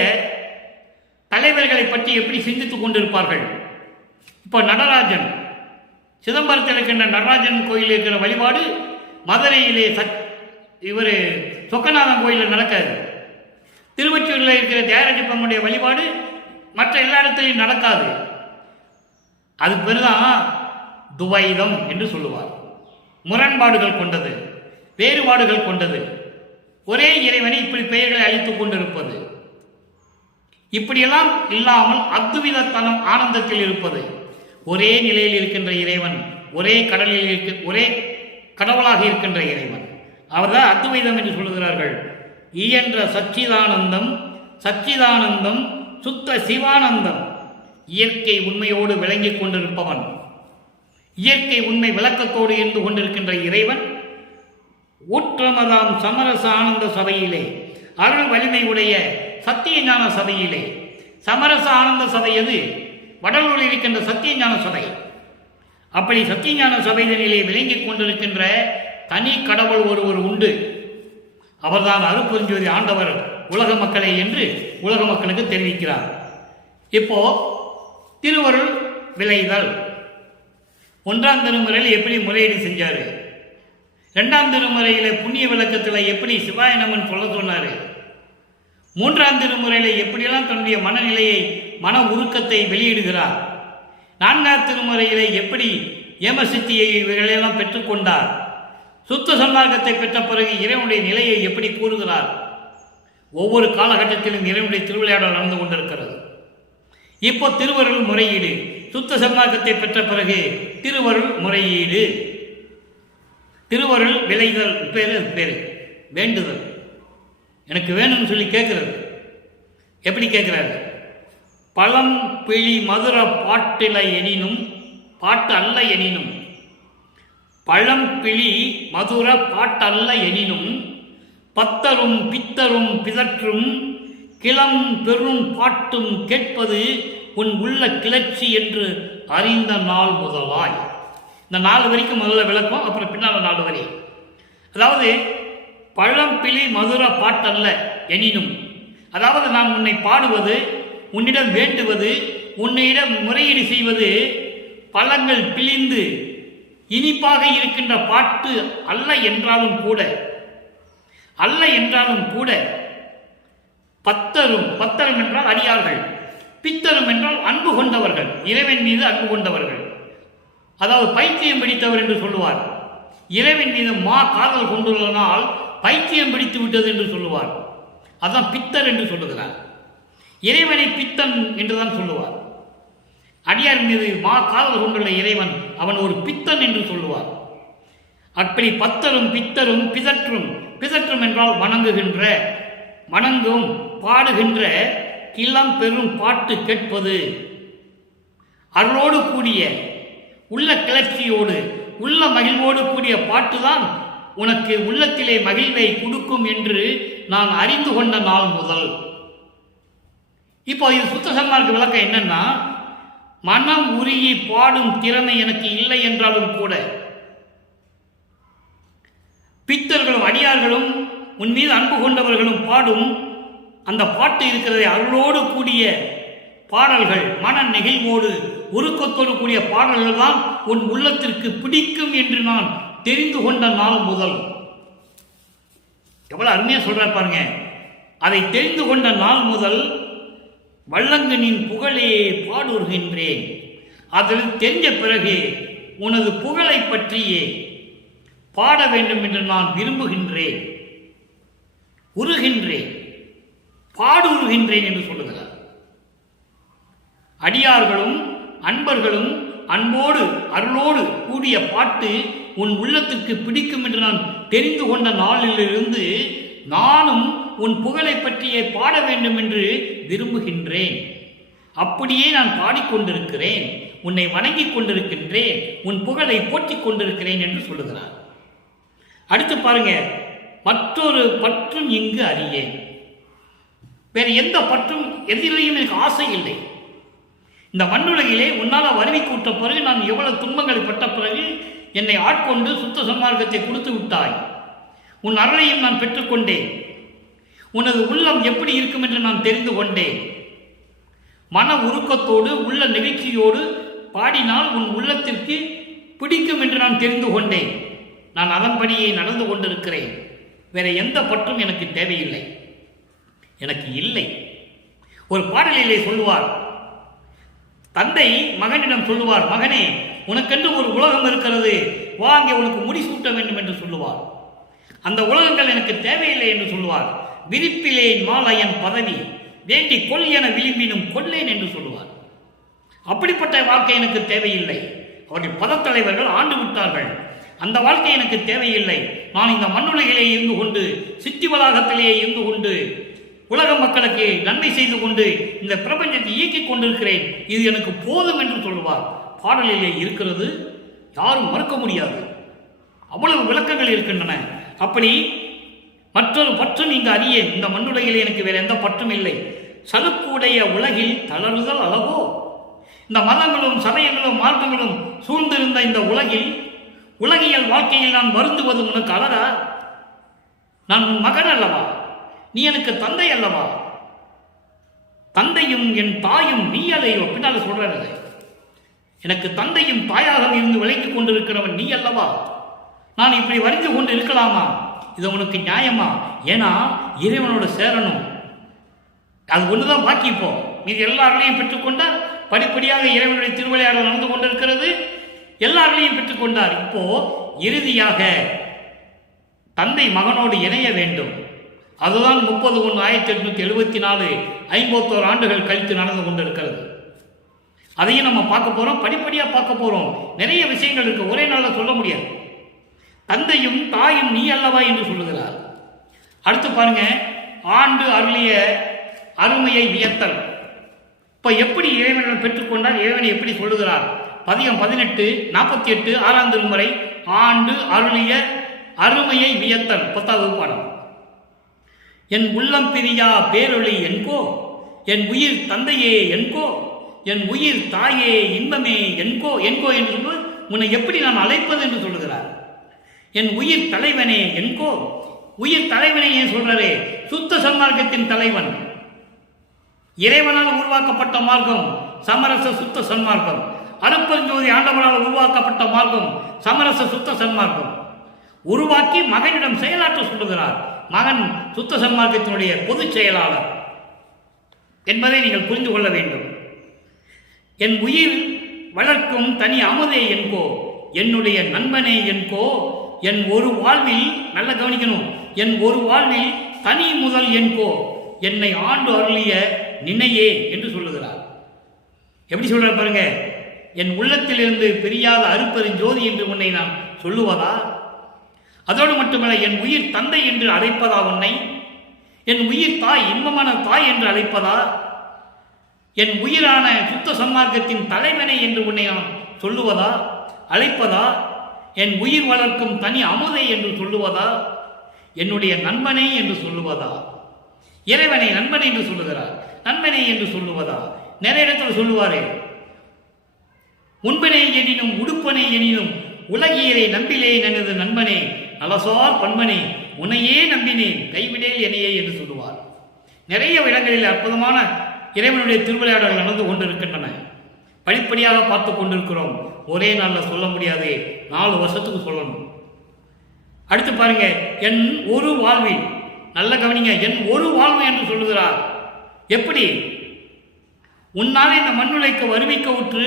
தலைவர்களை பற்றி எப்படி சிந்தித்துக் கொண்டிருப்பார்கள். இப்போ நடராஜன், சிதம்பரத்தில் இருக்கின்ற நடராஜன் கோயில் இருக்கிற வழிபாடு மதுரையிலே சொக்கநாதன் கோயிலில் நடக்காது. திருவொற்றியூரில் இருக்கிற தியாகராஜ பெருமானுடைய வழிபாடு மற்ற எல்லா இடத்துலையும் நடக்காது. அது பேர்தான் துவைதம் என்று சொல்லுவார். முரண்பாடுகள் கொண்டது, வேறுபாடுகள் கொண்டது, ஒரே இறைவனை இப்படி பெயர்களை அளித்துக் கொண்டிருப்பது, இப்படியெல்லாம் இல்லாமல் அத்விதத்தனம் ஆனந்தத்தில் இருப்பது, ஒரே நிலையில் இருக்கின்ற இறைவன், ஒரே கடவுளாக இருக்கின்ற இறைவன், அவர்தான் அத்வைதம் என்று சொல்லுகிறார்கள். இயன்ற சச்சிதானந்தம், சச்சிதானந்தம் சுத்த சிவானந்தம், இயற்கை உண்மையோடு விளங்கிக் கொண்டிருப்பவன், இயற்கை உண்மை விளக்கத்தோடு இருந்து கொண்டிருக்கின்ற இறைவன் ஊற்றமதாம் சமரச ஆனந்த சபையிலே, அருள் வலிமை உடைய சத்திய ஞான சபையிலே, சமரச ஆனந்த சபை எது? வடலூரில் இருக்கின்ற சத்திய ஞான சபை. அப்படி சத்திய ஞான சபையிலே விளங்கிக் கொண்டிருக்கின்ற தனி கடவுள் ஒருவர் உண்டு. அவர்தான் அருட்பெருஞ்சோதி ஆண்டவர் உலக மக்களே என்று உலக மக்களுக்கு தெரிவிக்கிறார். இப்போ திருவருள் விளைதல், 1ஆம் திருமுறையில் எப்படி முறையீடு செஞ்சாரு, 2ஆம் திருமுறையில் புண்ணிய விளக்கத்தில் எப்படி சிவாய நமன் சொல்ல சொன்னாரு, 3ஆம் திருமுறையில் எப்படியெல்லாம் தன்னுடைய மனநிலையை, மன உருக்கத்தை வெளியிடுகிறார், 4ஆம் திருமுறையில் எப்படி ஏமசித்தியை இவைகளெல்லாம் பெற்றுக்கொண்டார், சுத்த சன்மார்க்கத்தை பெற்ற பிறகு இறைவனுடைய நிலையை எப்படி கூறுகிறார். ஒவ்வொரு காலகட்டத்திலும் இறைவனுடைய திருவிளையாடல் நடந்து கொண்டிருக்கிறது. இப்போ திருவருள் முறையீடு, சுத்த சன்மார்க்கத்தை பெற்ற பிறகு திருவருள் முறையீடு, திருவருள் விளைதல் பேரு வேண்டுதல். எனக்கு வேணும்னு சொல்லி கேட்கிறது. எப்படி கேட்கிறாரு? பழம் பிழி மதுர பாட்டில எனினும், பாட்டு அல்ல எனினும், பழம் பிழி மதுர பாட்டல்ல எனினும், பத்தரும் பித்தரும் பிதற்றும் கிளம் பெரும் பாட்டும் கேட்பது உன் உள்ள கிளர்ச்சி என்று அறிந்த நாள் முதலாய். இந்த 4 வரைக்கும் முதல்ல விளக்கம், அப்புறம் பின்னால் 4 வரி. அதாவது பழம் பிழி மதுர பாட்டல்ல எனினும், அதாவது நான் உன்னை பாடுவது, உன்னிடம் வேண்டுவது, உன்னிடம் முறையீடு செய்வது பழங்கள் பிழிந்து இனிப்பாக இருக்கின்ற பாட்டு அல்ல என்றாலும் கூட, அல்ல என்றாலும் கூட, பத்தரும் என்றால் அடியார்கள், பித்தரும் என்றால் அன்பு கொண்டவர்கள், இறைவன் மீது அன்பு கொண்டவர்கள், அதாவது பைத்தியம் பிடித்தவர் என்று சொல்லுவார். இறைவன் மீது காதல் கொண்டுள்ளனால் பைத்தியம் பிடித்து விட்டது என்று சொல்லுவார். அதான் பித்தர் என்று சொல்லுகிறார். இறைவனை பித்தன் என்றுதான் சொல்லுவார். அடியார் மீது காதல் கொண்டுள்ள இறைவன் அவன் ஒரு பித்தன் என்று சொல்லுவார். அப்படி பத்தரும் பித்தரும் பிதற்றும் என்றால் வணங்குகின்ற, வணங்கும், பாடுகின்ற கிளம் பெரும் பாட்டு கேட்பது, அருளோடு கூடிய, உள்ள கிளர்ச்சியோடு, உள்ள மகிழ்வோடு கூடிய பாட்டுதான் உனக்கு உள்ளத்திலே மகிழ்வை கொடுக்கும் என்று நான் அறிந்து கொண்ட நாள் முதல். இப்போ இது சுத்த சன்மார்க்க விளக்கம் என்னன்னா, மனம் உருகி பாடும் திறமை எனக்கு இல்லை என்றாலும் கூட, பித்தர்களும் அடியார்களும் உன் மீது அன்பு கொண்டவர்களும் பாடும் அந்த பாட்டு இருக்கிறதை, அருளோடு கூடிய பாடல்கள், மன நெகிழ்வோடு உருக்கத்தோடு கூடிய பாடல்கள் தான் உன் உள்ளத்திற்கு பிடிக்கும் என்று நான் தெரிந்து கொண்ட நாள் முதல். எவ்வளவு அருமையா சொல்றார் பாருங்க. அதை தெரிந்து கொண்ட நாள் முதல் வள்ளங்கனின் புகழே பாடுகின்றேன். அதில் தெரிஞ்ச பிறகு உனது புகழை பற்றியே பாட வேண்டும் என்று நான் விரும்புகின்றேன், உருகின்றேன், பாடுகின்றேன் என்று சொல்லுகிறார். அடியார்களும் அன்பர்களும் அன்போடு அருளோடு கூடிய பாட்டு உன் உள்ளத்துக்கு பிடிக்கும் என்று நான் தெரிந்து கொண்ட நாளிலிருந்து நானும் உன் புகழை பற்றியே பாட வேண்டும் என்று விரும்புகின்றேன். அப்படியே நான் பாடிக்கொண்டிருக்கிறேன், உன்னை வணங்கிக் கொண்டிருக்கின்றேன், உன் புகழை போற்றிக் கொண்டிருக்கிறேன் என்று சொல்லுகிறார். அடுத்து பாருங்க, மற்றொரு பற்றும் இங்கு அறியேன். வேறு எந்த பற்றும் எதிரையும் எனக்கு ஆசை இல்லை. இந்த மண்ணுலகிலே உன்னால் வருவி கூட்ட பிறகு நான் எவ்வளவு துன்பங்கள் பட்ட பிறகு என்னை ஆட்கொண்டு சுத்த சன்மார்க்கத்தை கொடுத்து விட்டாய். உன் அருளையும் நான் பெற்றுக்கொண்டேன். உனது உள்ளம் எப்படி இருக்கும் என்று நான் தெரிந்து கொண்டேன். மன உருக்கத்தோடு உள்ள நிகழ்ச்சியோடு பாடினால் உன் உள்ளத்திற்கு பிடிக்கும் என்று நான் தெரிந்து கொண்டேன். நான் அதன்படியே நடந்து கொண்டிருக்கிறேன். வேற எந்த பற்றும் எனக்கு தேவையில்லை. எனக்கு இல்லை. ஒரு பாடலிலே சொல்லுவார், தந்தை மகனிடம் சொல்லுவார், மகனே உனக்கென்று ஒரு உலகம் இருக்கிறது, வா அங்கே உனக்கு முடிசூட்ட வேண்டும் என்று சொல்லுவார். அந்த உலகங்கள் எனக்கு தேவையில்லை என்று சொல்லுவார். விரிப்பிலேன் மாலையன் பதவி வேண்டி கொல் என விளிம்பினும் கொல்லேன் என்று சொல்லுவார். அப்படிப்பட்ட வாழ்க்கை எனக்கு தேவையில்லை. அவர்கள் பதத்தலைவர்கள் ஆண்டு விட்டார்கள். அந்த வாழ்க்கை எனக்கு தேவையில்லை. நான் இந்த மண்ணுலகிலே இருந்து கொண்டு, சித்தி வளாகத்திலேயே இருந்து கொண்டு, உலக மக்களுக்கு நன்மை செய்து கொண்டு இந்த பிரபஞ்சத்தை இயக்கிக் கொண்டிருக்கிறேன், இது எனக்கு போதும் என்று சொல்லுவார். பாடலிலே இருக்கிறது, யாரும் மறுக்க முடியாது. அவ்வளவு விளக்கங்கள் இருக்கின்றன. அப்படி மற்றொரு பற்றும் இங்கு அறியேன், இந்த மண்ணுலகிலே எனக்கு வேறு எந்த பற்றும் இல்லை. சலுக்குடைய உலகில் தளருதல் அளவோ. இந்த மதங்களும் சமயங்களும் மார்க்கங்களும் சூழ்ந்திருந்த இந்த உலகில், உலகியல் வாழ்க்கையில் நான் வருந்துவது உனக்கு அழகா? நான் உன் மகன் அல்லவா? நீ எனக்கு தந்தை அல்லவா? தந்தையும் என் தாயும் நீ அல்லையோ? பின்னால் சொல்றது, எனக்கு தந்தையும் தாயாக இருந்து விளங்கிக் கொண்டிருக்கிறவன் நீ அல்லவா? நான் இப்படி வரிந்து கொண்டு இருக்கலாமா? இது உனக்கு நியாயமா? ஏன்னா இறைவனோட சேரணும், அது ஒண்ணுதான் பாக்கி. இப்போ மீது எல்லாரையும் பெற்றுக்கொண்டார். படிப்படியாக இறைவனுடைய திருவிளையாடல் நடந்து கொண்டிருக்கிறது. எல்லாரையும் பெற்றுக்கொண்டார். இப்போ இறுதியாக தந்தை மகனோடு இணைய வேண்டும். அதுதான் 30/1/1874 51 ஆண்டுகள் கழித்து நடந்து கொண்டிருக்கிறது. அதையும் நம்ம பார்க்க போறோம், படிப்படியாக பார்க்க போறோம். நிறைய விஷயங்கள் இருக்கு, ஒரே நாளில் சொல்ல முடியாது. தந்தையும் தாயும் நீ அல்லவா என்று சொல்லுகிறார். அடுத்து பாருங்க, ஆண்டு அருளிய அருமையை வியத்தல். இப்ப எப்படி இறைவனை பெற்றுக்கொண்டால் இறைவனை எப்படி சொல்லுகிறார்? பதிகம் 18 48 6ஆம் திருமுறை, ஆண்டு அருளிய அருமையை வியத்தல், 10வது பாடம். என் உள்ளம் பிரியா பேரொளி என்கோ, என் உயிர் தந்தையே என்கோ, என் உயிர் தாயே இன்பமே என்கோ. என்கோ என்று சொல்வது உன்னை எப்படி நான் அழைப்பது என்று சொல்லுகிறார். என் உயிர் தலைவனே என்கோ. உயிர் தலைவனே ஏன் சொல்றாரே? சுத்த சன்மார்க்கத்தின் தலைவன், இறைவனால் உருவாக்கப்பட்ட மார்க்கம் சமரச சுத்த சன்மார்க்கம். அருப்பெருஞ்சோதி ஆண்டவரால் உருவாக்கப்பட்ட மார்க்கம் சமரச சுத்த சன்மார்க்கம். உருவாக்கி மகனிடம் செயலாற்ற சொல்லுகிறார். மகன் சுத்த சன்மார்க்கத்தினுடைய பொதுச் செயலாளர் என்பதை நீங்கள் புரிந்து கொள்ள வேண்டும். என் உயிர் வளர்க்கும் தனி அமுதே என்கோ, என்னுடைய நண்பனே என்கோ. என் ஒரு வாழ்வில், நல்ல கவனிக்கணும், என் ஒரு வாழ்வில் தனி முதல் என்கோ, என்னை ஆண்டு அருளிய நினையே என்று சொல்லுகிறார். எப்படி சொல்றார் பாருங்க, என் உள்ளத்திலிருந்து பிரியாத அருப்பெருஞ்சோதி என்று உன்னை நான் சொல்லுவதா? அதோடு மட்டுமல்ல, என் உயிர் தந்தை என்று அழைப்பதா உன்னை? என் உயிர் தாய், இன்பமான தாய் என்று அழைப்பதா? என் உயிரான சுத்த சன்மார்க்கத்தின் தலைவனை என்று உன்னை நான் சொல்லுவதா, அழைப்பதா? என் உயிர் வளர்க்கும் தனி அமுதை என்று சொல்லுவதா? என்னுடைய நண்பனை என்று சொல்லுவதா? இறைவனை நண்பனை என்று சொல்லுகிறார். நண்பனை என்று சொல்லுவதா? நிறைய இடத்துல சொல்லுவாரே, உண்பனை எனினும் உடுப்பனை எனினும் உலகியரை நம்பிலே எனது நண்பனே, நலசார் பண்பனே, உன்னையே நம்பினேன், கைவிடேல் என்னையே என்று சொல்லுவார். நிறைய இடங்களில் அற்புதமான இறைவனுடைய திருவிளையாடல்கள் நடந்து கொண்டிருக்கின்றன. படிப்படியாக பார்த்து கொண்டிருக்கிறோம். ஒரே நாளில் சொல்ல முடியாது, 4 வருஷத்துக்கு சொல்லணும். அடுத்து பாருங்க, என் ஒரு வாழ்வில், நல்ல கவனிங்க, என் ஒரு வாழ்வு என்று சொல்லுகிறார். எப்படி? உன்னாலே இந்த மண்ணுலைக்கு வருவிக்க உற்று,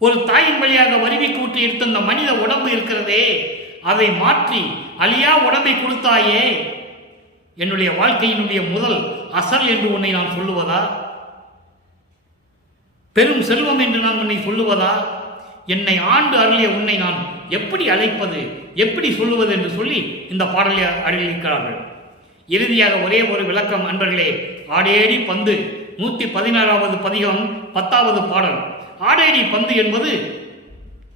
ஒரு தாயின் வழியாக வருவிக்க உற்று எடுத்த இந்த மனித உடம்பு இருக்கிறதே, அதை மாற்றி அழியா உடம்பை கொடுத்தாயே, என்னுடைய வாழ்க்கையினுடைய முதல் அசல் என்று உன்னை நான் சொல்லுவதா? பெரும் செல்வம் என்று நான் உன்னை சொல்லுவதா? என்னை ஆண்டு அருளிய உன்னை நான் எப்படி அழைப்பது, எப்படி சொல்லுவது என்று சொல்லி இந்த பாடலை அருளியிருக்கிறார்கள். இறுதியாக ஒரே ஒரு விளக்கம் அன்பர்களே. ஆடேடி பந்து, 116வது பதிகம், 10வது பாடல். ஆடேடி பந்து என்பது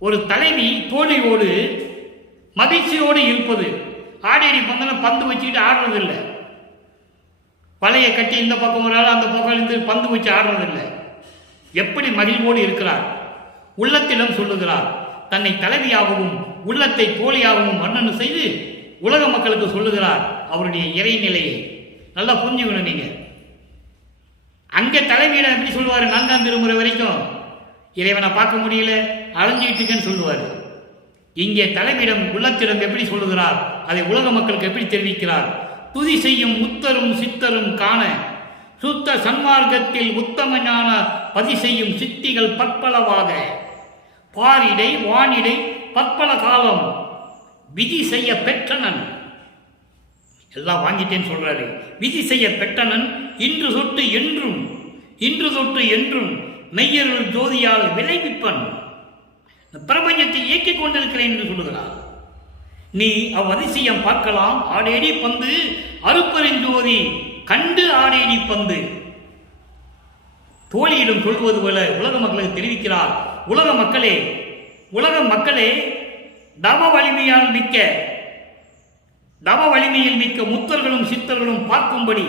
ஒரு தலைவி தோழியோடு மகிழ்ச்சியோடு இருப்பது. ஆடேடி பந்துல பந்து வச்சுக்கிட்டு ஆடுறதில்லை. வலைய கட்டி இந்த பக்கம் ஒரு ஆள், அந்த பக்கம் இருந்து பந்து வச்சு ஆடுறதில்லை. எப்படி மகிழ்வோடு இருக்கிறார். உள்ளத்திடம் சொல்லுகிறார். தன்னை தலைவியாகவும் உள்ளத்தை தோழியாகவும் வர்ணனை செய்து உலக மக்களுக்கு சொல்லுகிறார் அவருடைய இறைநிலையை. நல்லா புரிஞ்சுக்கணும் நீங்க. அங்க தலைவியிடம் எப்படி சொல்லுவாரு? 4ஆம் திருமுறை வரைக்கும் இறைவனை பார்க்க முடியல, அலைஞ்சிட்டு இருக்கேன்னு சொல்லுவார். இங்கே தலைவியிடம் உள்ளத்திடம் எப்படி சொல்லுகிறார், அதை உலக மக்களுக்கு எப்படி தெரிவிக்கிறார்? துதி செய்யும் முத்தரும் சித்தரும் காண சுத்த சன்மார்க்கத்தில் உத்தம ஞான பதி செய்யும் சித்திகள் பற்பலவாக பாரிடை வானிடை பற்பல காலம் விதி செய்ய பெற்றனன். எல்லாம் வாங்கிட்டேன்னு சொல்றாரு. விதி செய்ய பெற்றனன் இன்று தொட்டு என்றும் மெய்யருள் ஜோதியால் விளைவிப்பன். பிரபஞ்சத்தை இயக்கிக் கொண்டிருக்கிறேன் என்று சொல்லுகிறார். நீ அவ்வதிசயம் பார்க்கலாம். ஆடேடி பந்து அருப்பெருஞ்சோதி கண்டு ஆடேடி பந்து. தோழியிடம் சொல்வது போல உலக மக்களுக்கு தெரிவிக்கிறார். உலக மக்களே தவ வலிமையில் மிக்க முத்தர்களும் சித்தர்களும் பார்க்கும்படி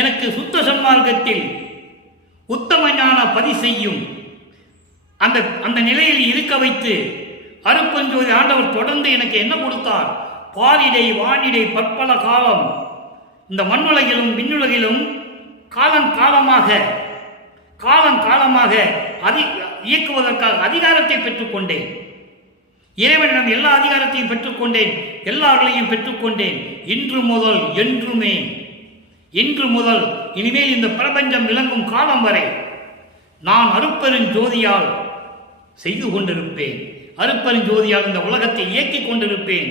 எனக்கு சுத்த சன்மார்க்கத்தில் உத்தம ஞான பதி செய்யும் அந்த நிலையில் இருக்க வைத்து அருப்பெருஞ்சோதி ஆண்டவர் தொடர்ந்து எனக்கு என்ன கொடுத்தார்? பாரிடை வானிடை பற்பல காலம், இந்த மண்ணுலகிலும் விண்ணுலகிலும் காலங்காலமாக இயக்குவதற்காக அதிகாரத்தை பெற்றுக்கொண்டேன். இறைவனிடம் எல்லா அதிகாரத்தையும் பெற்றுக்கொண்டேன், எல்லார்களையும் பெற்றுக்கொண்டேன். இன்று முதல் இனிமேல் இந்த பிரபஞ்சம் விளங்கும் காலம் வரை நான் அருப்பெருஞ்சோதியால் செய்து கொண்டிருப்பேன். அருப்பெருஞ்சோதியால் இந்த உலகத்தை இயக்கிக் கொண்டிருப்பேன்.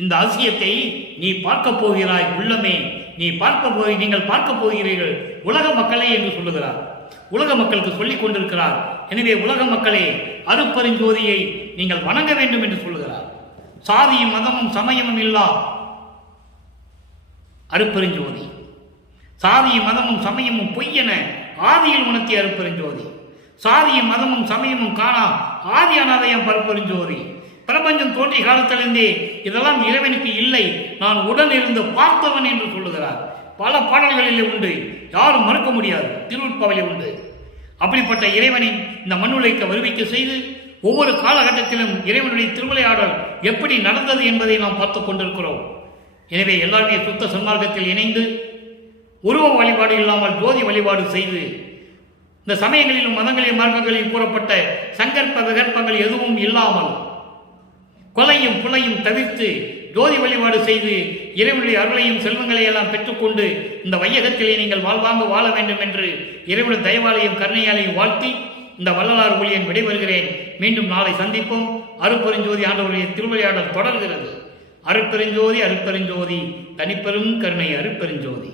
இந்த அதிசயத்தை நீ பார்க்க போகிறாய் உள்ளமே, நீங்கள் பார்க்க போகிறீர்கள் உலக மக்களே என்று சொல்லுகிறார். உலக மக்களுக்கு சொல்லிக் கொண்டிருக்கிறார். எனவே உலக மக்களே அருப்பெருஞ்சோதியை நீங்கள் வணங்க வேண்டும் என்று சொல்லுகிறார். சாதியும் மதமும் சமயமும் இல்லா அருப்பெருஞ்சோதி, சாதியும் மதமும் சமயமும் பொய்யென ஆதியில் உணர்த்திய அருப்பெருஞ்சோதி, சாதியும் மதமும் சமயமும் காணா ஆதி அனாதயம் பரப்பெருஞ்சோதி. பிரபஞ்சம் தோன்றிய காலத்திலிருந்தே இதெல்லாம் இறைவனுக்கு இல்லை, நான் உடன் இருந்து பார்த்தவன் என்று சொல்லுகிறார். பல பாடல்களிலே உண்டு, யாரும் மறுக்க முடியாது. திருவுட்பாவிலே உண்டு. அப்படிப்பட்ட இறைவனை இந்த மண்ணுலகிற்கு வருவிக்க செய்து ஒவ்வொரு காலகட்டத்திலும் இறைவனுடைய திருவிளையாடல் எப்படி நடந்தது என்பதை நாம் பார்த்து கொண்டிருக்கிறோம். எனவே எல்லாருமே சுத்த சன்மார்க்கத்தில் இணைந்து உருவ வழிபாடு இல்லாமல் ஜோதி வழிபாடு செய்து இந்த சமயங்களிலும் மதங்களிலும் மார்க்கங்களில் கூறப்பட்ட சங்கற்ப விகற்பங்கள் எதுவும் இல்லாமல் கொலையும் புலையும் தவிர்த்து ஜோதி வழிபாடு செய்து இறைவனுடைய அருளையும் செல்வங்களை எல்லாம் பெற்றுக்கொண்டு இந்த வையகத்திலே நீங்கள் வாழ்வாங்க வாழ வேண்டும் என்று இறைவனுடைய தயவாலையும் கருணையாலையும் வாழ்த்தி இந்த வள்ளலார் ஊழியன் விடைபெறுகிறேன். மீண்டும் நாளை சந்திப்போம். அருப்பெருஞ்சோதி ஆண்டவருடைய திருவிளையாடல் தொடர்கிறது. அருப்பெருஞ்சோதி தனிப்பெரும் கருணை அருப்பெருஞ்சோதி.